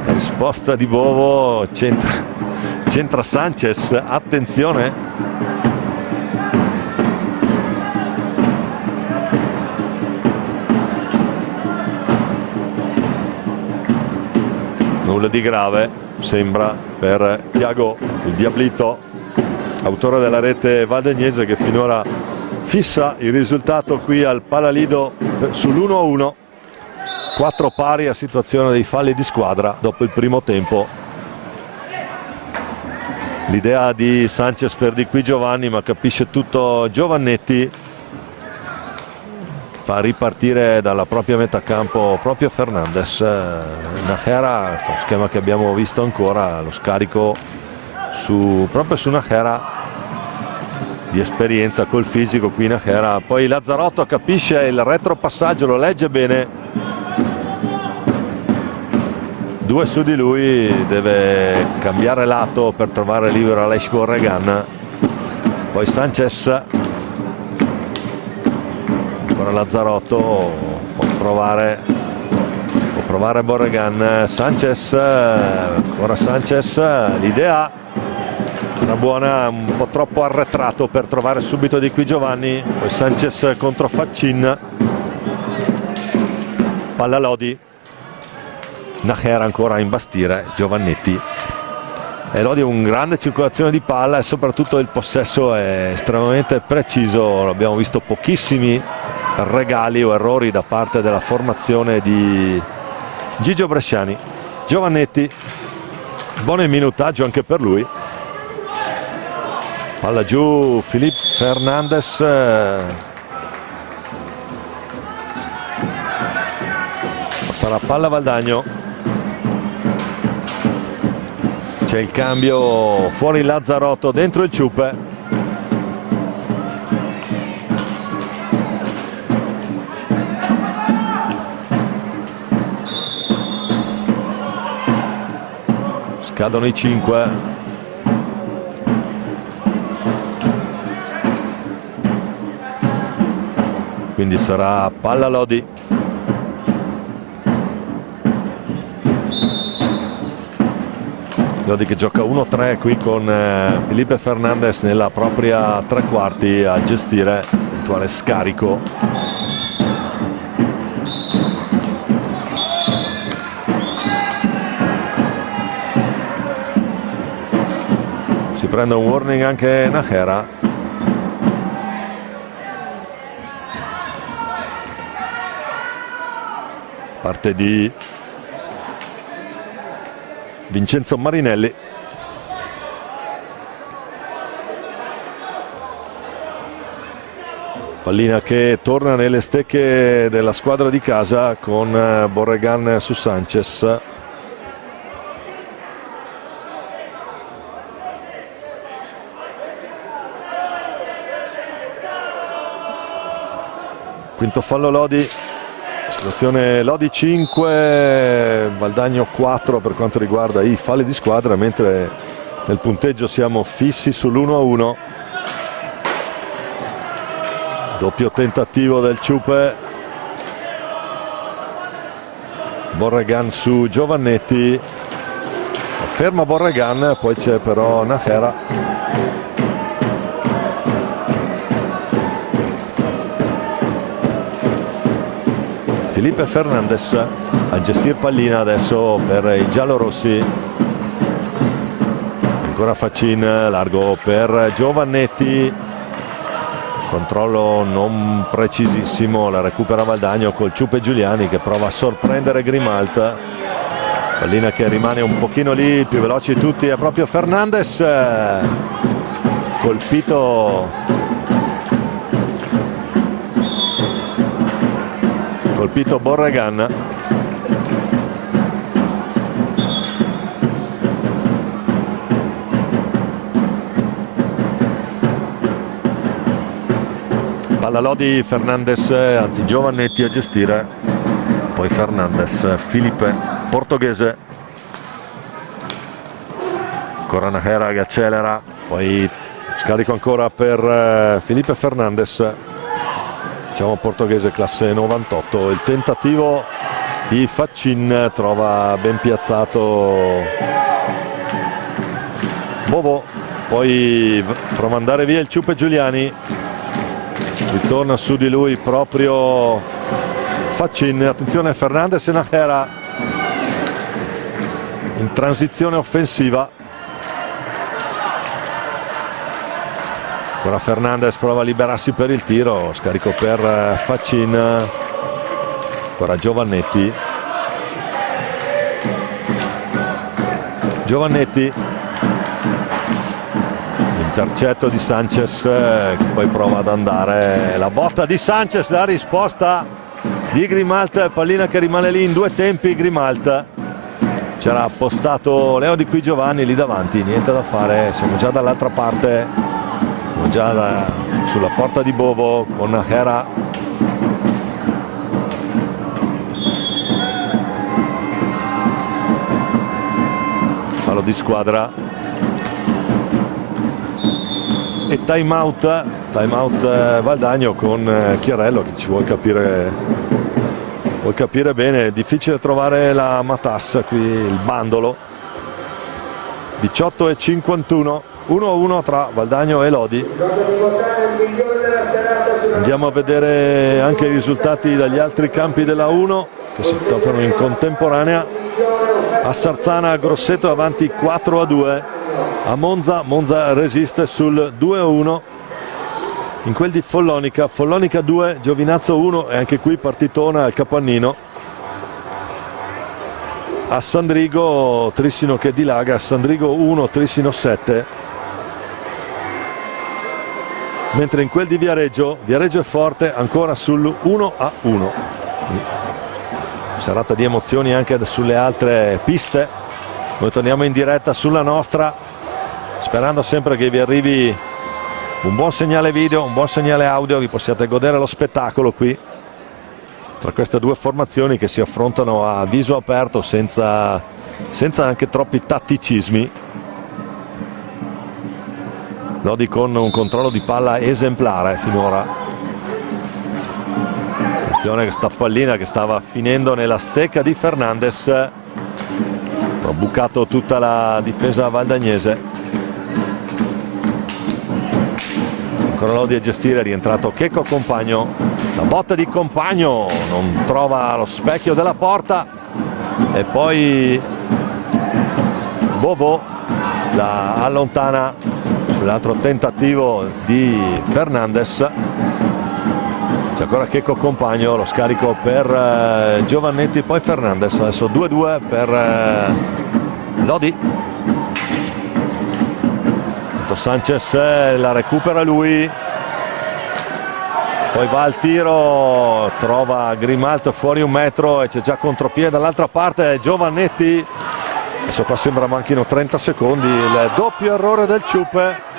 risposta di Bovo, centra Sanchez, attenzione. Nulla di grave sembra per Thiago il Diablito, autore della rete valdagnese, che finora fissa il risultato qui al Palalido sull'1-1. 4 pari a situazione dei falli di squadra dopo il primo tempo. L'idea di Sanchez per Di Qui Giovanni, ma capisce tutto Giovannetti, fa ripartire dalla propria metà campo proprio Fernandez. Najera, schema che abbiamo visto ancora, lo scarico proprio su Najera, di esperienza col fisico qui Najera. Poi Lazzarotto capisce il retropassaggio, lo legge bene, 2 su di lui, deve cambiare lato per trovare libero Aleix Borregan. Poi Sanchez, ancora Lazzarotto, può provare Borregan. Sanchez, ancora Sanchez, l'idea una buona, un po' troppo arretrato per trovare subito Di Qui Giovanni. Poi Sanchez contro Faccin, palla Lodi, Najera ancora a imbastire Giovannetti, e Lodi ha una grande circolazione di palla e soprattutto il possesso è estremamente preciso. Abbiamo visto pochissimi regali o errori da parte della formazione di Gigio Bresciani. Giovannetti, buono il minutaggio anche per lui, palla giù, Filippo Fernandez, sarà palla Valdagno. C'è il cambio, fuori Lazzarotto, dentro il Ciupe. Scadono i 5. Quindi sarà palla Lodi. Lodi che gioca 1-3 qui con Felipe Fernandez nella propria tre quarti a gestire eventuale scarico. Si prende un warning anche Nájera. Parte di Vincenzo Marinelli. Pallina che torna nelle stecche della squadra di casa con Borregan su Sanchez. Quinto fallo Lodi. Situazione Lodi 5, Valdagno 4 per quanto riguarda i falli di squadra, mentre nel punteggio siamo fissi sull'1-1. Doppio tentativo del Ciupe. Borregan su Giovannetti. Ferma Borregan, poi c'è però Nájera. Felipe Fernandez a gestire pallina adesso per i giallorossi. Ancora Faccin, largo per Giovannetti. Controllo non precisissimo, la recupera Valdagno col Ciupe Giuliani che prova a sorprendere Grimalt. Pallina che rimane un pochino lì, più veloci tutti è proprio Fernandez. Colpito Borregan. Palla Lodi, Fernandez, anzi Giovannetti a gestire, poi Fernandez, Filipe, portoghese, ancora Nájera che accelera, poi scarico ancora per Felipe Fernandez. Diciamo portoghese classe 98. Il tentativo di Faccin trova ben piazzato Bovo, poi prova ad andare via il Ciupe Giuliani, ritorna su di lui proprio Faccin. Attenzione Fernandez e Nájera in transizione offensiva. Ora Fernandez prova a liberarsi per il tiro, scarico per Faccin, ancora Giovannetti. Intercetto di Sanchez che poi prova ad andare, la botta di Sanchez, la risposta di Grimalt, pallina che rimane lì in due tempi. Grimalt, c'era appostato Leo Di Qui Giovanni lì davanti, niente da fare, siamo già dall'altra parte. Già sulla porta di Bovo con Nájera. Fallo di squadra e time out Valdagno con Chiarello che ci vuol capire bene. È difficile trovare la matassa qui, il bandolo. 18:51. 1-1 tra Valdagno e Lodi. Andiamo a vedere anche i risultati dagli altri campi della 1 che si toccano in contemporanea. A Sarzana Grosseto avanti 4-2, a Monza resiste sul 2-1. In quel di Follonica 2, Giovinazzo 1 e anche qui partitona al Capannino. A Sandrigo Trissino che dilaga, Sandrigo 1, Trissino 7. Mentre in quel di Viareggio è forte ancora sul 1-1. Serata di emozioni anche sulle altre piste Noi torniamo in diretta sulla nostra, sperando sempre che vi arrivi un buon segnale video, un buon segnale audio, vi possiate godere lo spettacolo qui tra queste due formazioni che si affrontano a viso aperto senza anche troppi tatticismi. Lodi con un controllo di palla esemplare finora. Attenzione, questa pallina che stava finendo nella stecca di Fernandez, ha bucato tutta la difesa valdagnese. Ancora Lodi a gestire, è rientrato Checco Compagno, la botta di Compagno non trova lo specchio della porta e poi Bovo la allontana sull'altro tentativo di Fernandez. C'è ancora Checco Compagno, lo scarico per Giovannetti, poi Fernandez. Adesso 2-2 per Lodi. Sanchez la recupera lui, poi va al tiro, trova Grimalt fuori 1 metro e c'è già contropiede dall'altra parte Giovannetti. Adesso qua sembra manchino 30 secondi, il doppio errore del Ciupe.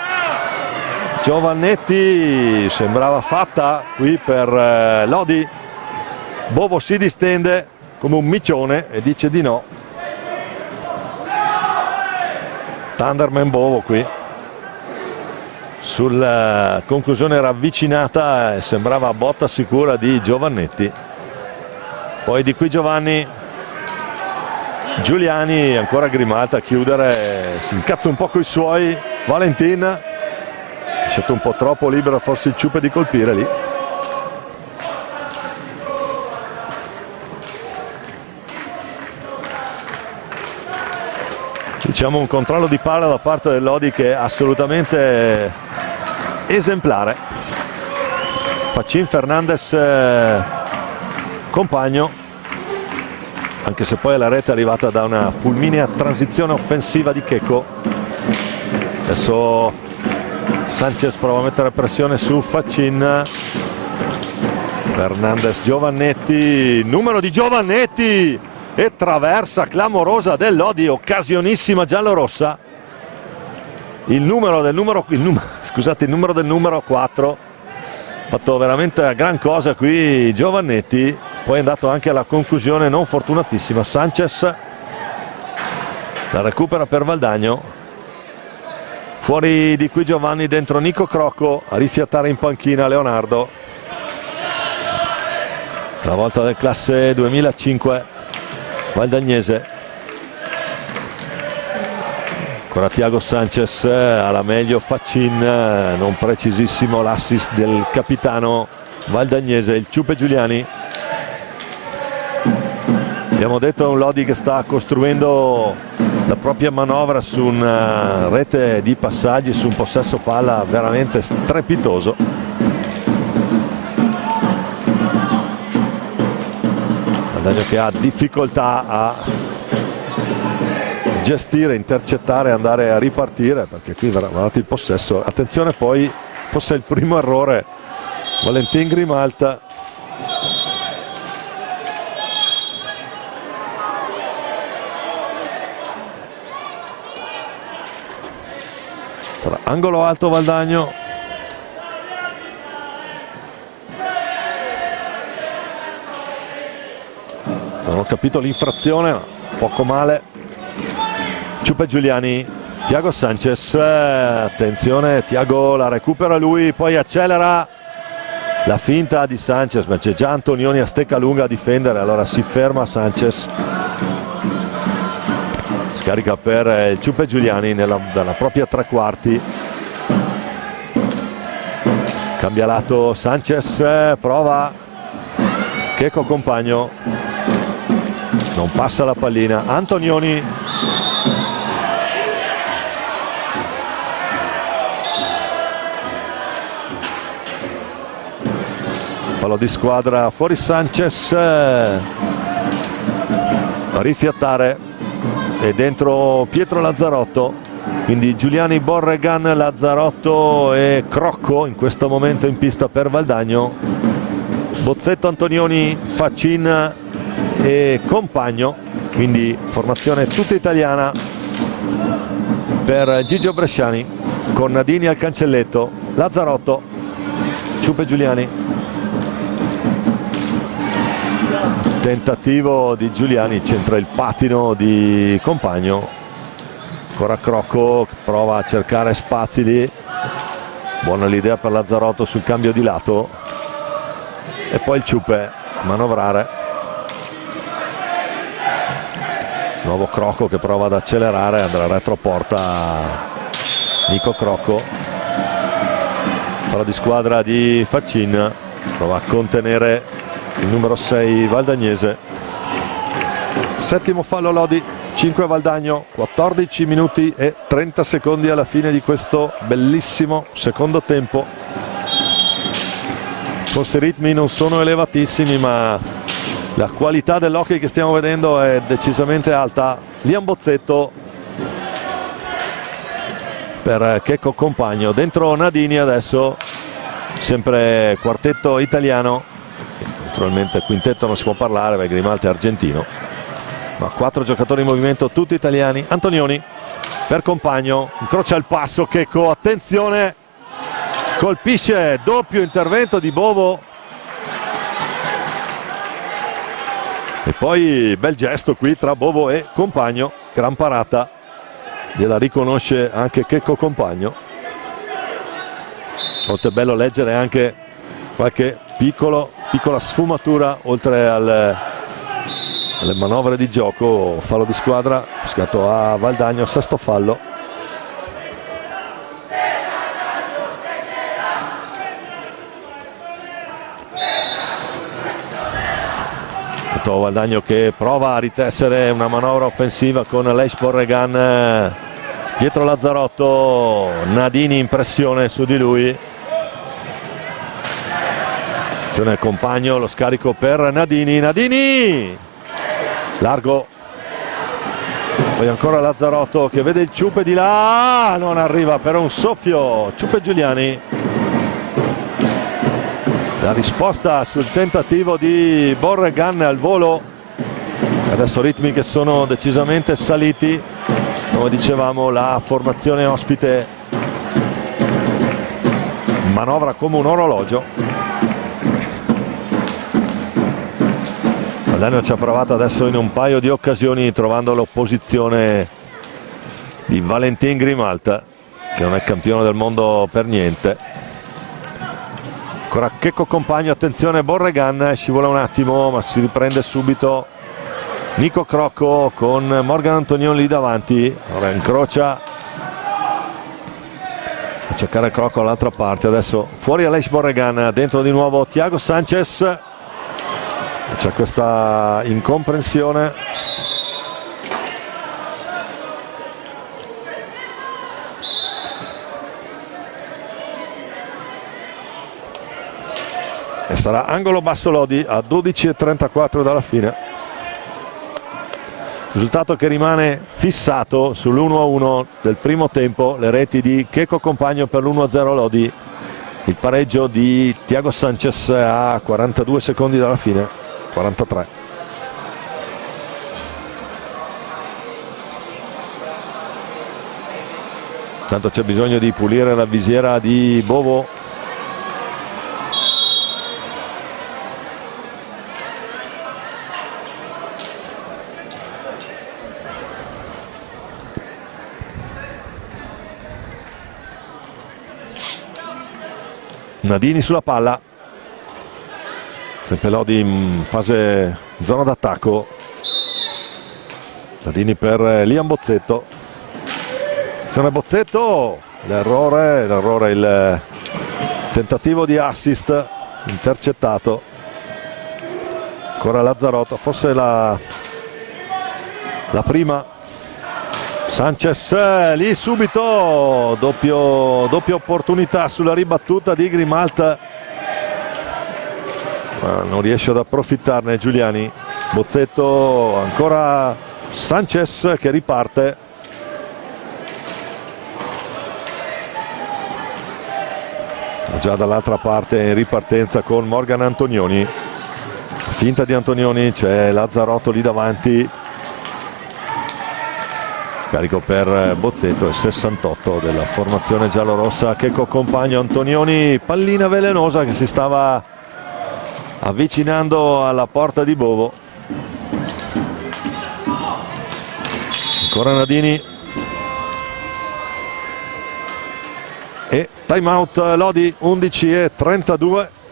Giovannetti sembrava fatta qui per Lodi. Bovo si distende come un micione e dice di no. Thunderman Bovo qui. Sulla conclusione ravvicinata sembrava botta sicura di Giovannetti. Poi di qui Giuliani, ancora Grimalta a chiudere, si incazza un po' coi suoi. Valentin è stato un po' troppo libero forse il Ciupe di colpire lì. Diciamo un controllo di palla da parte del Lodi che è assolutamente esemplare. Faccin, Fernandez, Compagno, anche se poi la rete è arrivata da una fulminea transizione offensiva di Checco. Adesso Sanchez prova a mettere pressione su Faccin. Fernandez, Giovannetti, numero di Giovannetti e traversa clamorosa del Lodi, occasionissima giallorossa. Il numero del numero 4 ha fatto veramente gran cosa qui Giovannetti, poi è andato anche alla conclusione non fortunatissima. Sanchez la recupera per Valdagno, fuori di qui Giovanni, dentro Nico Crocco, a rifiatare in panchina Leonardo, la volta del classe 2005 valdagnese. Ancora Thiago Sanchez, alla meglio Faccin, non precisissimo l'assist del capitano valdagnese, il Ciupe Giuliani. Abbiamo detto, è un Lodi che sta costruendo la propria manovra su una rete di passaggi, su un possesso palla veramente strepitoso. Valdagno che ha difficoltà a gestire, intercettare, andare a ripartire, perché qui verrà dato il possesso. Attenzione, poi fosse il primo errore Valentin Grimalt. Sarà angolo alto Valdagno. Non ho capito l'infrazione, ma poco male. Ciupe Giuliani, Thiago Sanchez, attenzione, Thiago la recupera lui, poi accelera la finta di Sanchez, ma c'è già Antonioni a stecca lunga a difendere, allora si ferma Sanchez. Scarica per il Ciupe Giuliani dalla propria tre quarti. Cambia lato Sanchez, prova Checco Compagno, non passa la pallina. Antonioni, fallo di squadra, fuori Sanchez, a rifiattare, e dentro Pietro Lazzarotto, quindi Giuliani, Borregan, Lazzarotto e Crocco in questo momento in pista per Valdagno. Bozzetto, Antonioni, Faccin e Compagno, quindi formazione tutta italiana per Gigio Bresciani con Nadini al cancelletto, Lazzarotto, Ciupe Giuliani, tentativo di Giuliani, c'entra il patino di Compagno, ancora Crocco che prova a cercare spazi lì, buona l'idea per Lazzarotto sul cambio di lato e poi il Ciupe a manovrare, nuovo Crocco che prova ad accelerare, andrà retroporta Nico Crocco, fallo di squadra di Faccin, prova a contenere il numero 6 valdagnese, settimo fallo Lodi, 5 Valdagno, 14 minuti e 30 secondi alla fine di questo bellissimo secondo tempo. Forse i ritmi non sono elevatissimi, ma la qualità dell'hockey che stiamo vedendo è decisamente alta. Liam Bozzetto per Checco Compagno, dentro Nadini adesso, sempre quartetto italiano, naturalmente quintetto non si può parlare perché Grimaldi è argentino, ma 4 giocatori in movimento tutti italiani. Antonioni per Compagno, incrocia il passo Checco, attenzione, colpisce, doppio intervento di Bovo e poi bel gesto qui tra Bovo e Compagno, gran parata, gliela riconosce anche Checco Compagno. Molto bello leggere anche qualche piccola sfumatura oltre alle manovre di gioco. Fallo di squadra fischiato a Valdagno, sesto fallo. Valdagno che prova a ritessere una manovra offensiva con Leish Borregan, Pietro Lazzarotto, Nadini in pressione su di lui, azione al Compagno, lo scarico per Nadini, Nadini largo, poi ancora Lazzarotto che vede il Ciupe di là, non arriva per un soffio Ciupe Giuliani. La risposta sul tentativo di Borregan al volo, adesso ritmi che sono decisamente saliti, come dicevamo la formazione ospite manovra come un orologio. Valdagno ci ha provato adesso in un paio di occasioni trovando l'opposizione di Valentin Grimalta, che non è campione del mondo per niente. Ancora Checco Compagno, attenzione Borregan, scivola un attimo ma si riprende subito Nico Crocco con Morgan Antonioni lì davanti, ora incrocia a cercare Crocco all'altra parte, adesso fuori Aleix Borregan, dentro di nuovo Thiago Sanchez, c'è questa incomprensione. E sarà angolo basso Lodi a 12:34 dalla fine. Risultato che rimane fissato sull'1-1 del primo tempo, le reti di Checco Compagno per l'1-0 Lodi, il pareggio di Thiago Sanchez a 42 secondi dalla fine, 43. Tanto c'è bisogno di pulire la visiera di Bovo. Nadini sulla palla, sempre Lodi in fase zona d'attacco, Nadini per Liam Bozzetto, azione Bozzetto, l'errore, il tentativo di assist intercettato, ancora Lazzarotto, forse la prima. Sanchez lì subito, doppia opportunità sulla ribattuta di Grimaldi, ma non riesce ad approfittarne Giuliani. Bozzetto, ancora Sanchez che riparte, già dall'altra parte in ripartenza con Morgan Antonioni, finta di Antonioni, c'è Lazzarotto lì davanti. carico per Bozzetto, il 68 della formazione giallorossa. Checco compagno Antonioni, pallina velenosa che si stava avvicinando alla porta di Bovo. Ancora Nadini e time out Lodi, 11:32.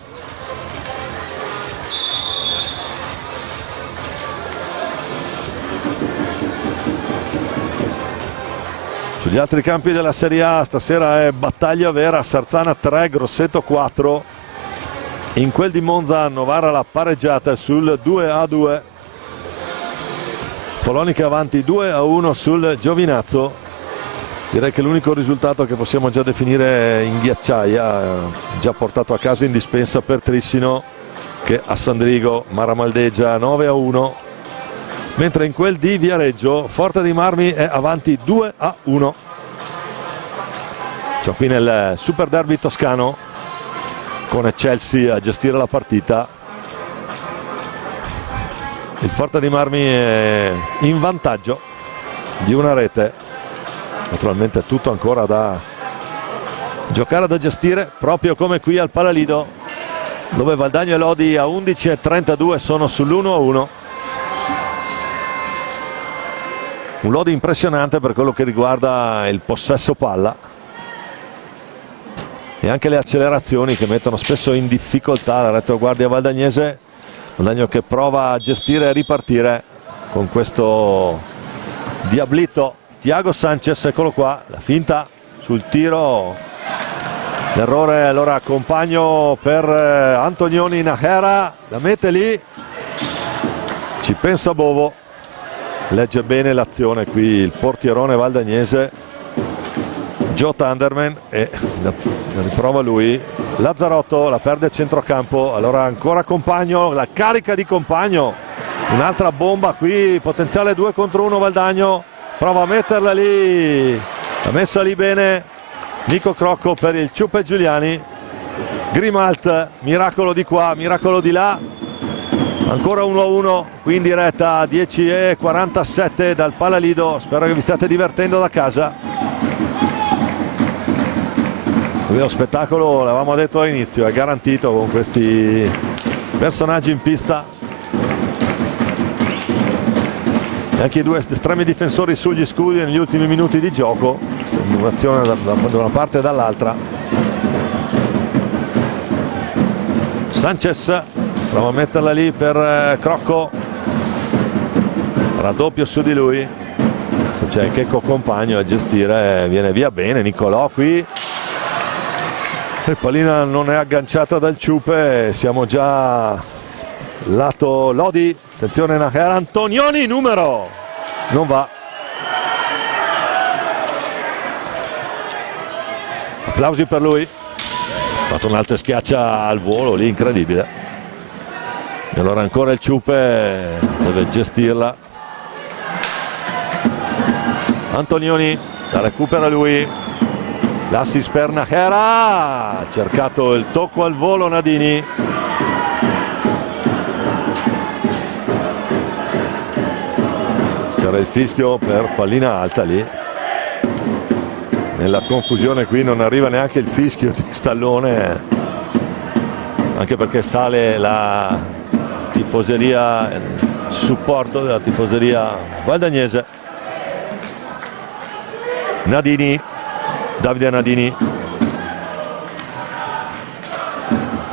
Sugli altri campi della Serie A stasera è battaglia vera, Sarzana 3, Grosseto 4. In quel di Monza Novara la pareggiata sul 2-2. Follonica avanti 2-1 sul Giovinazzo. Direi che l'unico risultato che possiamo già definire in ghiacciaia, già portato a casa in dispensa per Trissino, che a Sandrigo Maramaldeggia 9-1. Mentre in quel di Viareggio Forte dei Marmi è avanti 2-1. Cioè qui nel Super Derby toscano, con Chelsea a gestire la partita, il Forte dei Marmi è in vantaggio di una rete. Naturalmente tutto ancora da giocare, da gestire, proprio come qui al Palalido, dove Valdagno e Lodi a 11:32 sono sull'1-1. Un Lodi impressionante per quello che riguarda il possesso palla e anche le accelerazioni che mettono spesso in difficoltà la retroguardia valdagnese. Valdagno che prova a gestire e ripartire con questo diablito Thiago Sanchez, eccolo qua, la finta sul tiro, l'errore allora compagno per Antonioni. Najera la mette lì, ci pensa Bovo, legge bene l'azione qui il portierone valdagnese Joe Thunderman e la riprova lui. Lazzarotto la perde a centrocampo, allora ancora Compagno, la carica di Compagno, un'altra bomba qui, potenziale 2 contro 1 Valdagno, prova a metterla lì, l'ha messa lì bene Nico Crocco per il Ciuppe Giuliani. Grimalt, miracolo di qua, miracolo di là, ancora 1-1 qui in diretta a 10:47 dal Palalido. Spero che vi stiate divertendo da casa. Lo spettacolo, l'avevamo detto all'inizio, è garantito con questi personaggi in pista. E anche i due estremi difensori sugli scudi negli ultimi minuti di gioco, un'azione da una parte e dall'altra. Sanchez prova a metterla lì per Crocco, raddoppio su di lui, c'è Checco Compagno a gestire, viene via bene Nicolò qui. E pallina non è agganciata dal Ciupe, siamo già lato Lodi. Attenzione Najera, Antonioni, numero, non va. Applausi per lui, ha fatto un'altra schiaccia al volo lì, incredibile. E allora ancora il Ciupe deve gestirla. Antonioni la recupera lui. L'assist per Najera, ha cercato il tocco al volo Nadini. C'era il fischio per pallina alta lì. Nella confusione qui non arriva neanche il fischio di Stallone, anche perché sale la tifoseria, il supporto della tifoseria valdagnese. Nadini, Davide Nadini,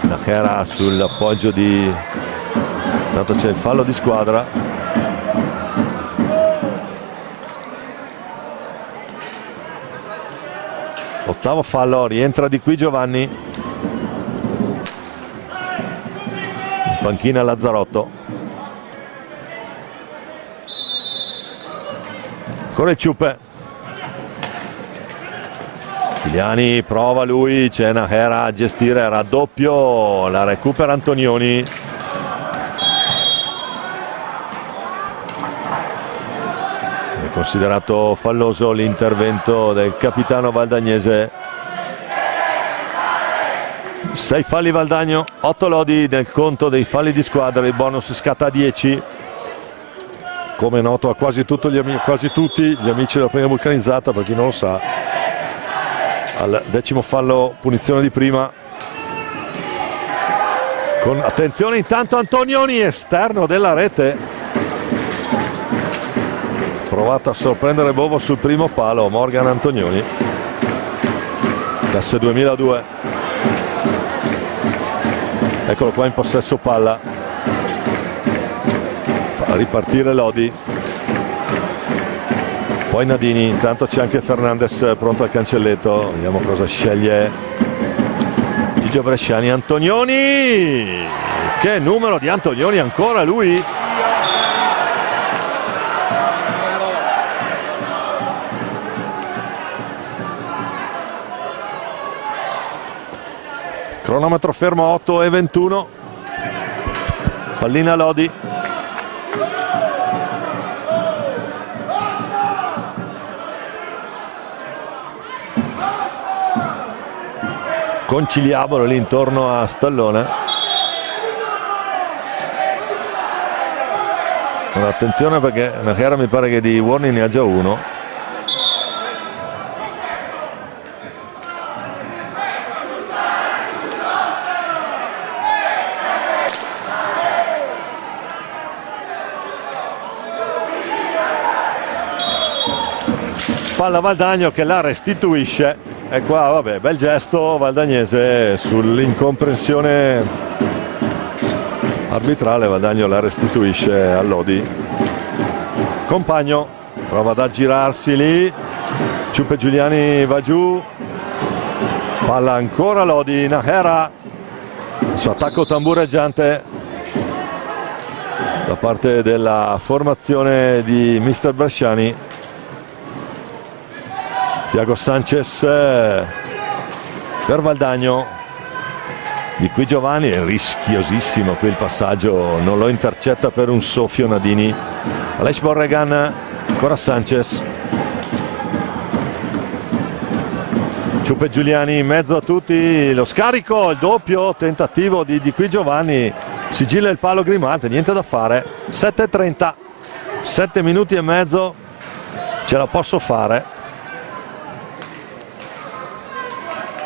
Najera sull'appoggio di, tanto c'è il fallo di squadra. Ottavo fallo, rientra di qui Giovanni, in panchina Lazzarotto. Ancora il Ciuppe. Giuliani prova lui, c'è Najera a gestire, raddoppio, la recupera Antonioni. È considerato falloso l'intervento del capitano valdagnese. 6 falli Valdagno, 8 Lodi nel conto dei falli di squadra, il bonus scatta a 10. come è noto a quasi tutti gli amici della Polina Vulcanizzata, per chi non lo sa, al 10° fallo punizione di prima. Con attenzione intanto Antonioni, esterno della rete, provato a sorprendere Bovo sul primo palo. Morgan Antonioni, classe 2002, eccolo qua in possesso palla, fa ripartire Lodi, poi Nadini. Intanto c'è anche Fernandez pronto al cancelletto, vediamo cosa sceglie Gigio Bresciani. Antonioni, che numero di Antonioni ancora lui, cronometro fermo 8:21, pallina Lodi, conciliabolo lì intorno a Stallone. Attenzione perché Najera mi pare che di warning ne ha già uno. Palla Valdagno che la restituisce. E qua vabbè, bel gesto valdagnese sull'incomprensione arbitrale. Valdagno la restituisce a Lodi. Compagno prova ad aggirarsi lì, Ciuppe Giuliani va giù, palla ancora Lodi. Najera, il suo attacco tambureggiante da parte della formazione di mister Bresciani. Thiago Sanchez per Valdagno, di qui Giovanni, è rischiosissimo qui il passaggio, non lo intercetta per un soffio Nadini. Aleix Borregan, ancora Sanchez, Ciuppe Giuliani in mezzo a tutti, lo scarico, il doppio tentativo di qui Giovanni, sigilla il palo Grimante, niente da fare. 7:30, 7 minuti e mezzo, ce la posso fare.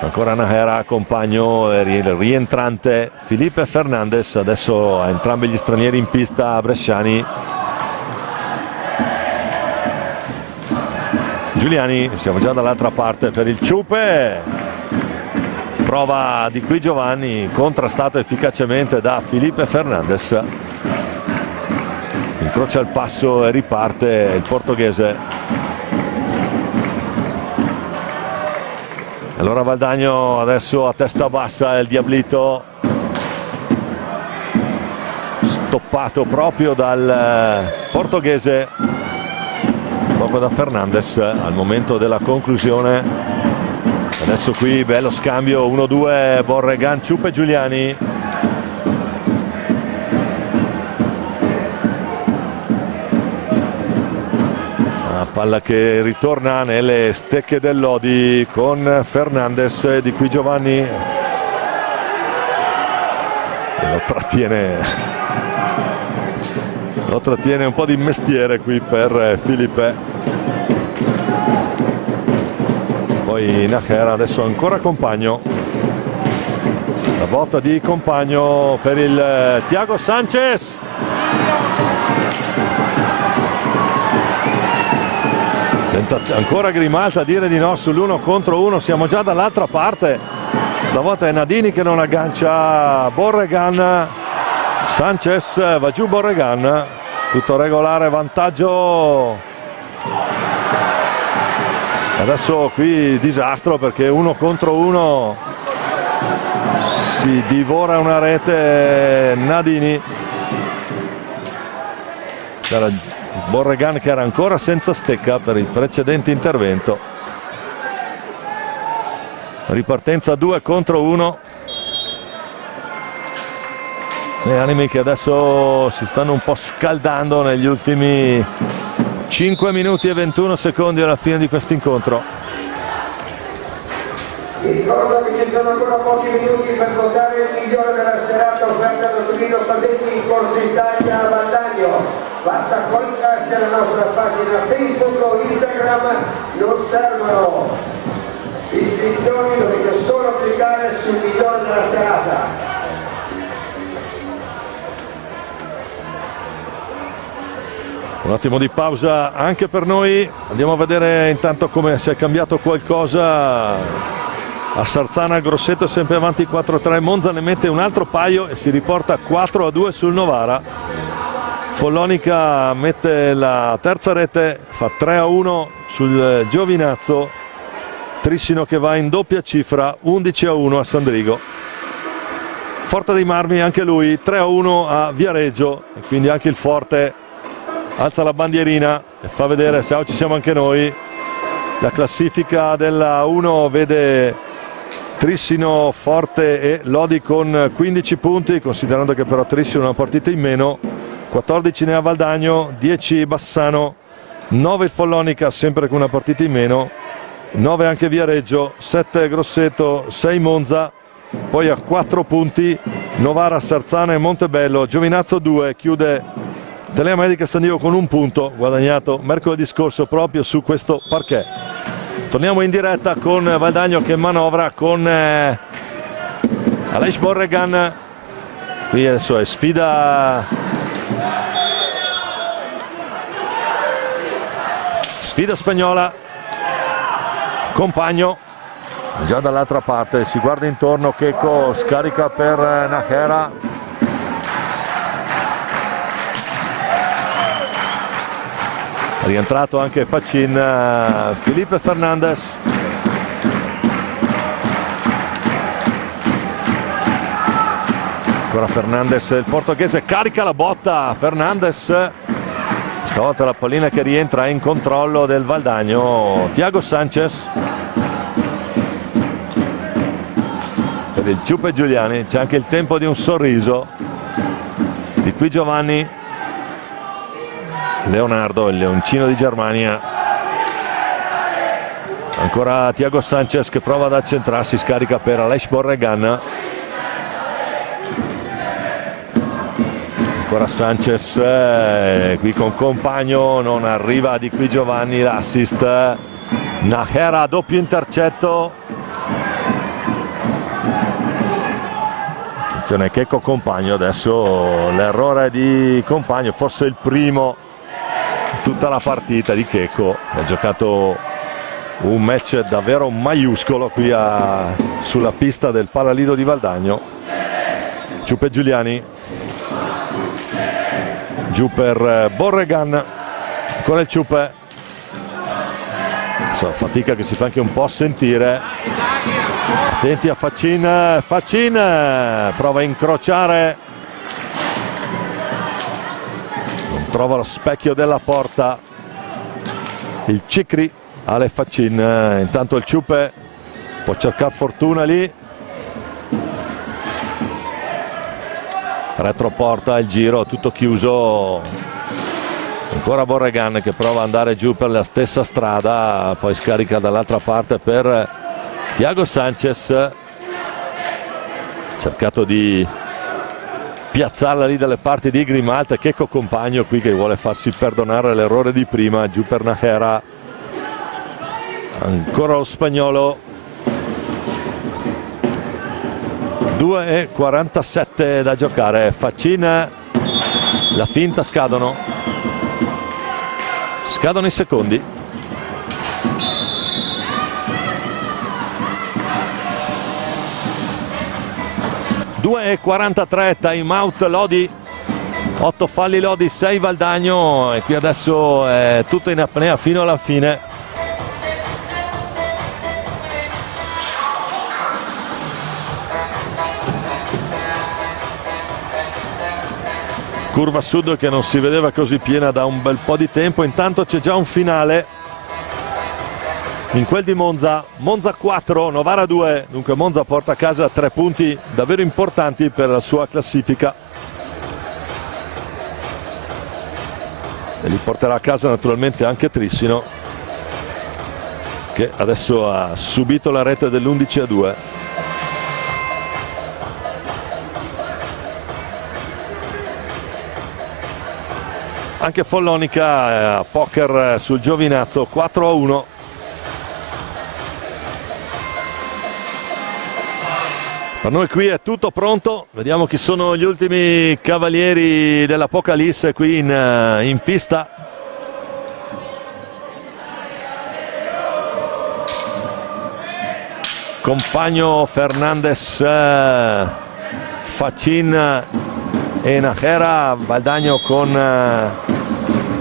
Ancora Najera, compagno, il rientrante Felipe Fernandez. Adesso a entrambi gli stranieri in pista Bresciani. Giuliani, siamo già dall'altra parte per il Ciuppe. Prova di qui Giovanni, contrastato efficacemente da Felipe Fernandez. Incrocia il passo e riparte il portoghese. Allora Valdagno adesso a testa bassa, il Diablito stoppato proprio dal portoghese, proprio da Fernandez al momento della conclusione. Adesso qui bello scambio 1-2 Borregan, Ciuppe Giuliani. Palla che ritorna nelle stecche del Lodi con Fernandez, di qui Giovanni e lo trattiene un po' di mestiere qui per Filipe. Poi Najera, adesso ancora Compagno, la botta di Compagno per il Thiago Sanchez. Ancora Grimalta a dire di no sull'1 contro 1, siamo già dall'altra parte, stavolta è Nadini che non aggancia Borregan. Sanchez va giù Borregan, tutto regolare, vantaggio. Adesso qui disastro perché 1 contro 1 si divora una rete Nadini. C'era Borregan che era ancora senza stecca per il precedente intervento. Ripartenza 2 contro 1. Le anime che adesso si stanno un po' scaldando negli ultimi 5 minuti e 21 secondi alla fine di questo incontro. Vi ricordo che ci sono ancora pochi minuti per votare il migliore della serata offerta da Torino Pasetti in Corsa Italia Valdagno. basta collegarsi alla nostra pagina Facebook o Instagram, non servono iscrizioni, dovete solo cliccare sul video della serata. Un attimo di pausa anche per noi, andiamo a vedere intanto come si è cambiato qualcosa a Sarzana. Grosseto è sempre avanti 4-3, Monza ne mette un altro paio e si riporta 4-2 sul Novara. Follonica mette la terza rete, fa 3-1 sul Giovinazzo. Trissino che va in doppia cifra, 11-1 a Sandrigo. Forte dei Marmi anche lui, 3-1 a Viareggio, e quindi anche il Forte alza la bandierina e fa vedere, ciao, ci siamo anche noi. La classifica della 1 vede Trissino, Forte e Lodi con 15 punti, considerando che però Trissino ha una partita in meno. 14 ne ha Valdagno, 10 Bassano, 9 il Follonica sempre con una partita in meno, 9 anche Viareggio, 7 Grosseto, 6 Monza, poi a 4 punti Novara, Sarzana e Montebello. Giovinazzo 2 chiude Telea Medica San Diego con un punto guadagnato mercoledì scorso proprio su questo parquet. Torniamo in diretta con Valdagno che manovra con Aleix Borregan. Qui adesso è sfida spagnola. Compagno già dall'altra parte, si guarda intorno, Checco scarica per Najera. Rientrato anche Facin, Felipe Fernandez. Ancora Fernandez, il portoghese carica la botta. Fernandez, stavolta la pallina che rientra in controllo del Valdagno. Thiago Sanchez per il Ciupe Giuliani, c'è anche il tempo di un sorriso di qui Giovanni Leonardo, il leoncino di Germania. Ancora Thiago Sanchez che prova ad accentrarsi, scarica per Aleix Borregan. Ancora Sanchez, qui con Compagno, non arriva di qui Giovanni l'assist. Najera, doppio intercetto. Attenzione, Checco Compagno, adesso l'errore di Compagno, forse il primo tutta la partita di Checco. Ha giocato un match davvero maiuscolo qui sulla pista del Palalido di Valdagno. Ciupe Giuliani, giù per Borregan, ancora il Ciupe, fatica che si fa anche un po' sentire. Attenti a Facin, Facin prova a incrociare, trova lo specchio della porta il Cicri. Ale Facin, intanto il Ciupe può cercare fortuna lì, retroporta il giro, tutto chiuso. Ancora Borregan che prova ad andare giù per la stessa strada, poi scarica dall'altra parte per Thiago Sanchez, cercato di piazzarla lì dalle parti di Grimalta. Checco Compagno qui che vuole farsi perdonare l'errore di prima, giù per Najera. Ancora lo spagnolo. 2:47 da giocare. Facin, la finta, scadono i secondi. (2:43) time out Lodi, 8 falli Lodi, 6 Valdagno, e qui adesso è tutto in apnea fino alla fine. Curva sud che non si vedeva così piena da un bel po' di tempo. Intanto c'è già un finale in quel di Monza. Monza 4, Novara 2, dunque Monza porta a casa 3 punti davvero importanti per la sua classifica e li porterà a casa naturalmente anche Trissino, che adesso ha subito la rete dell'11-2. anche Follonica, poker sul Giovinazzo, 4-1. Per noi qui è tutto pronto, vediamo chi sono gli ultimi cavalieri dell'Apocalisse qui in pista. Compagno, Fernandez, Facin e Najera, Valdagno con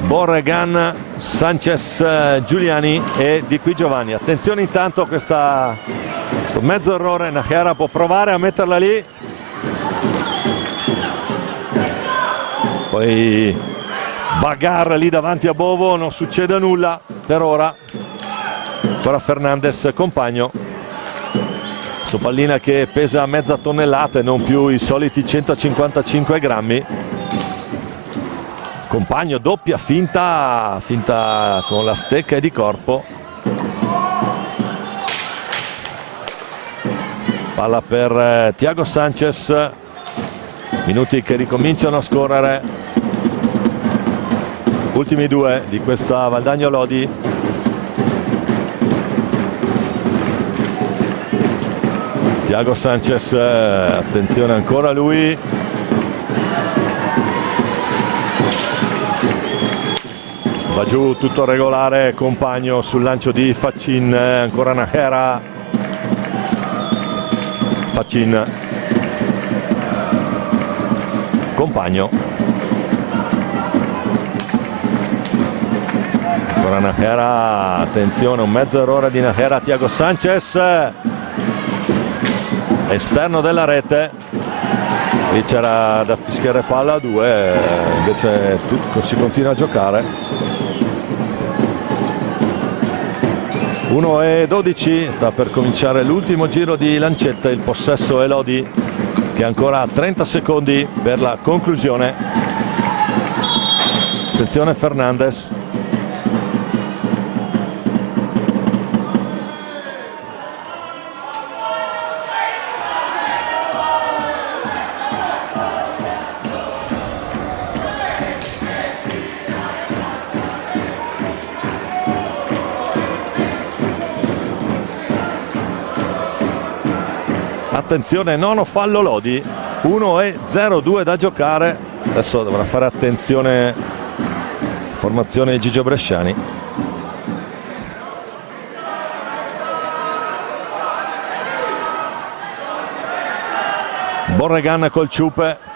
Borregan, Sanchez, Giuliani e Di Qui Giovanni. Attenzione intanto a questo mezzo errore, Najera può provare a metterla lì, poi bagarre lì davanti a Bovo, non succede nulla per ora. Ancora Fernandez, Compagno, su pallina che pesa mezza tonnellata e non più i soliti 155 grammi. Compagno, doppia finta con la stecca e di corpo. Palla per Thiago Sanchez, minuti che ricominciano a scorrere, ultimi due di questa Valdagno Lodi. Thiago Sanchez, attenzione ancora lui, va giù tutto regolare. Compagno sul lancio di Facin, ancora Najera, Facin, Compagno, ancora Najera, attenzione, un mezzo errore di Najera. Thiago Sanchez, esterno della rete, lì c'era da fischiare palla a 2, invece si continua a giocare. 1:12, sta per cominciare l'ultimo giro di lancetta, il possesso è Lodi che ha ancora 30 secondi per la conclusione. Attenzione Fernandez, attenzione, nono fallo Lodi, 1:02 da giocare. Adesso dovrà fare attenzione, formazione di Gigio Bresciani. Borregan col ciupe,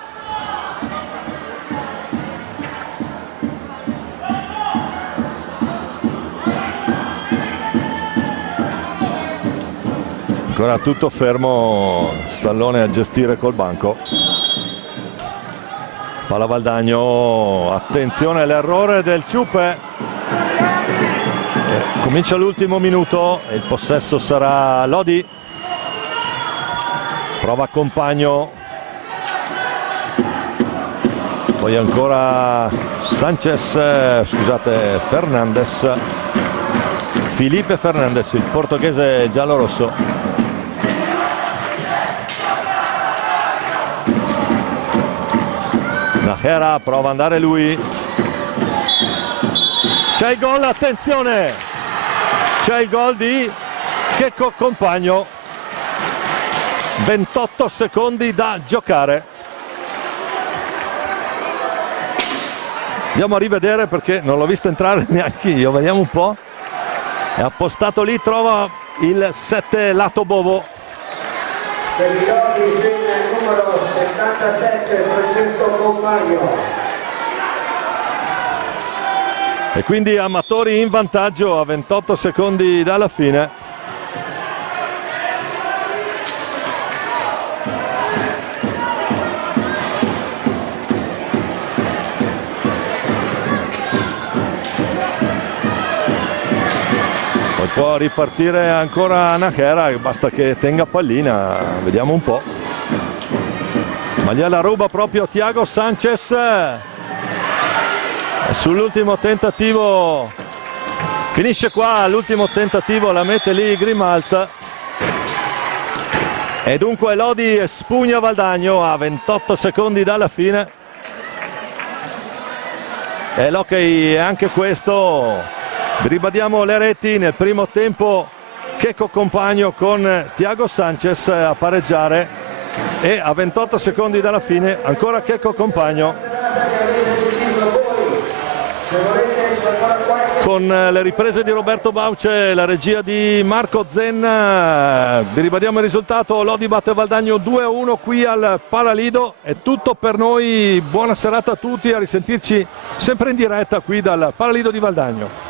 ancora tutto fermo, Stallone a gestire col banco. Palla Valdagno, attenzione all'errore del ciupe, comincia l'ultimo minuto e il possesso sarà Lodi. Prova Compagno, poi ancora Sanchez, scusate, Fernandez, Felipe Fernandez, il portoghese giallorosso. Najera prova ad andare lui, c'è il gol, attenzione, c'è il gol di Checco Compagno, 28 secondi da giocare. Andiamo a rivedere perché non l'ho visto entrare neanche io, vediamo un po'. È appostato lì, trova il 7 lato Bovo. Per i Lodi segna il numero 77 Francesco Compagno. E quindi Amatori in vantaggio a 28 secondi dalla fine. Può ripartire ancora Najera, basta che tenga pallina, vediamo un po'. Ma gliela ruba proprio Thiago Sanchez. E sull'ultimo tentativo, finisce qua, l'ultimo tentativo la mette lì Grimalt. E dunque Lodi espugna Valdagno a 28 secondi dalla fine. E l'hockey è anche questo. Ribadiamo le reti. Nel primo tempo Checco Compagno con Thiago Sanchez a pareggiare, e a 28 secondi dalla fine ancora Checco Compagno con le riprese di Roberto Bauce, la regia di Marco Zenna. Vi ribadiamo il risultato: Lodi batte Valdagno 2-1 qui al Palalido. È tutto per noi, buona serata a tutti, a risentirci sempre in diretta qui dal Palalido di Valdagno.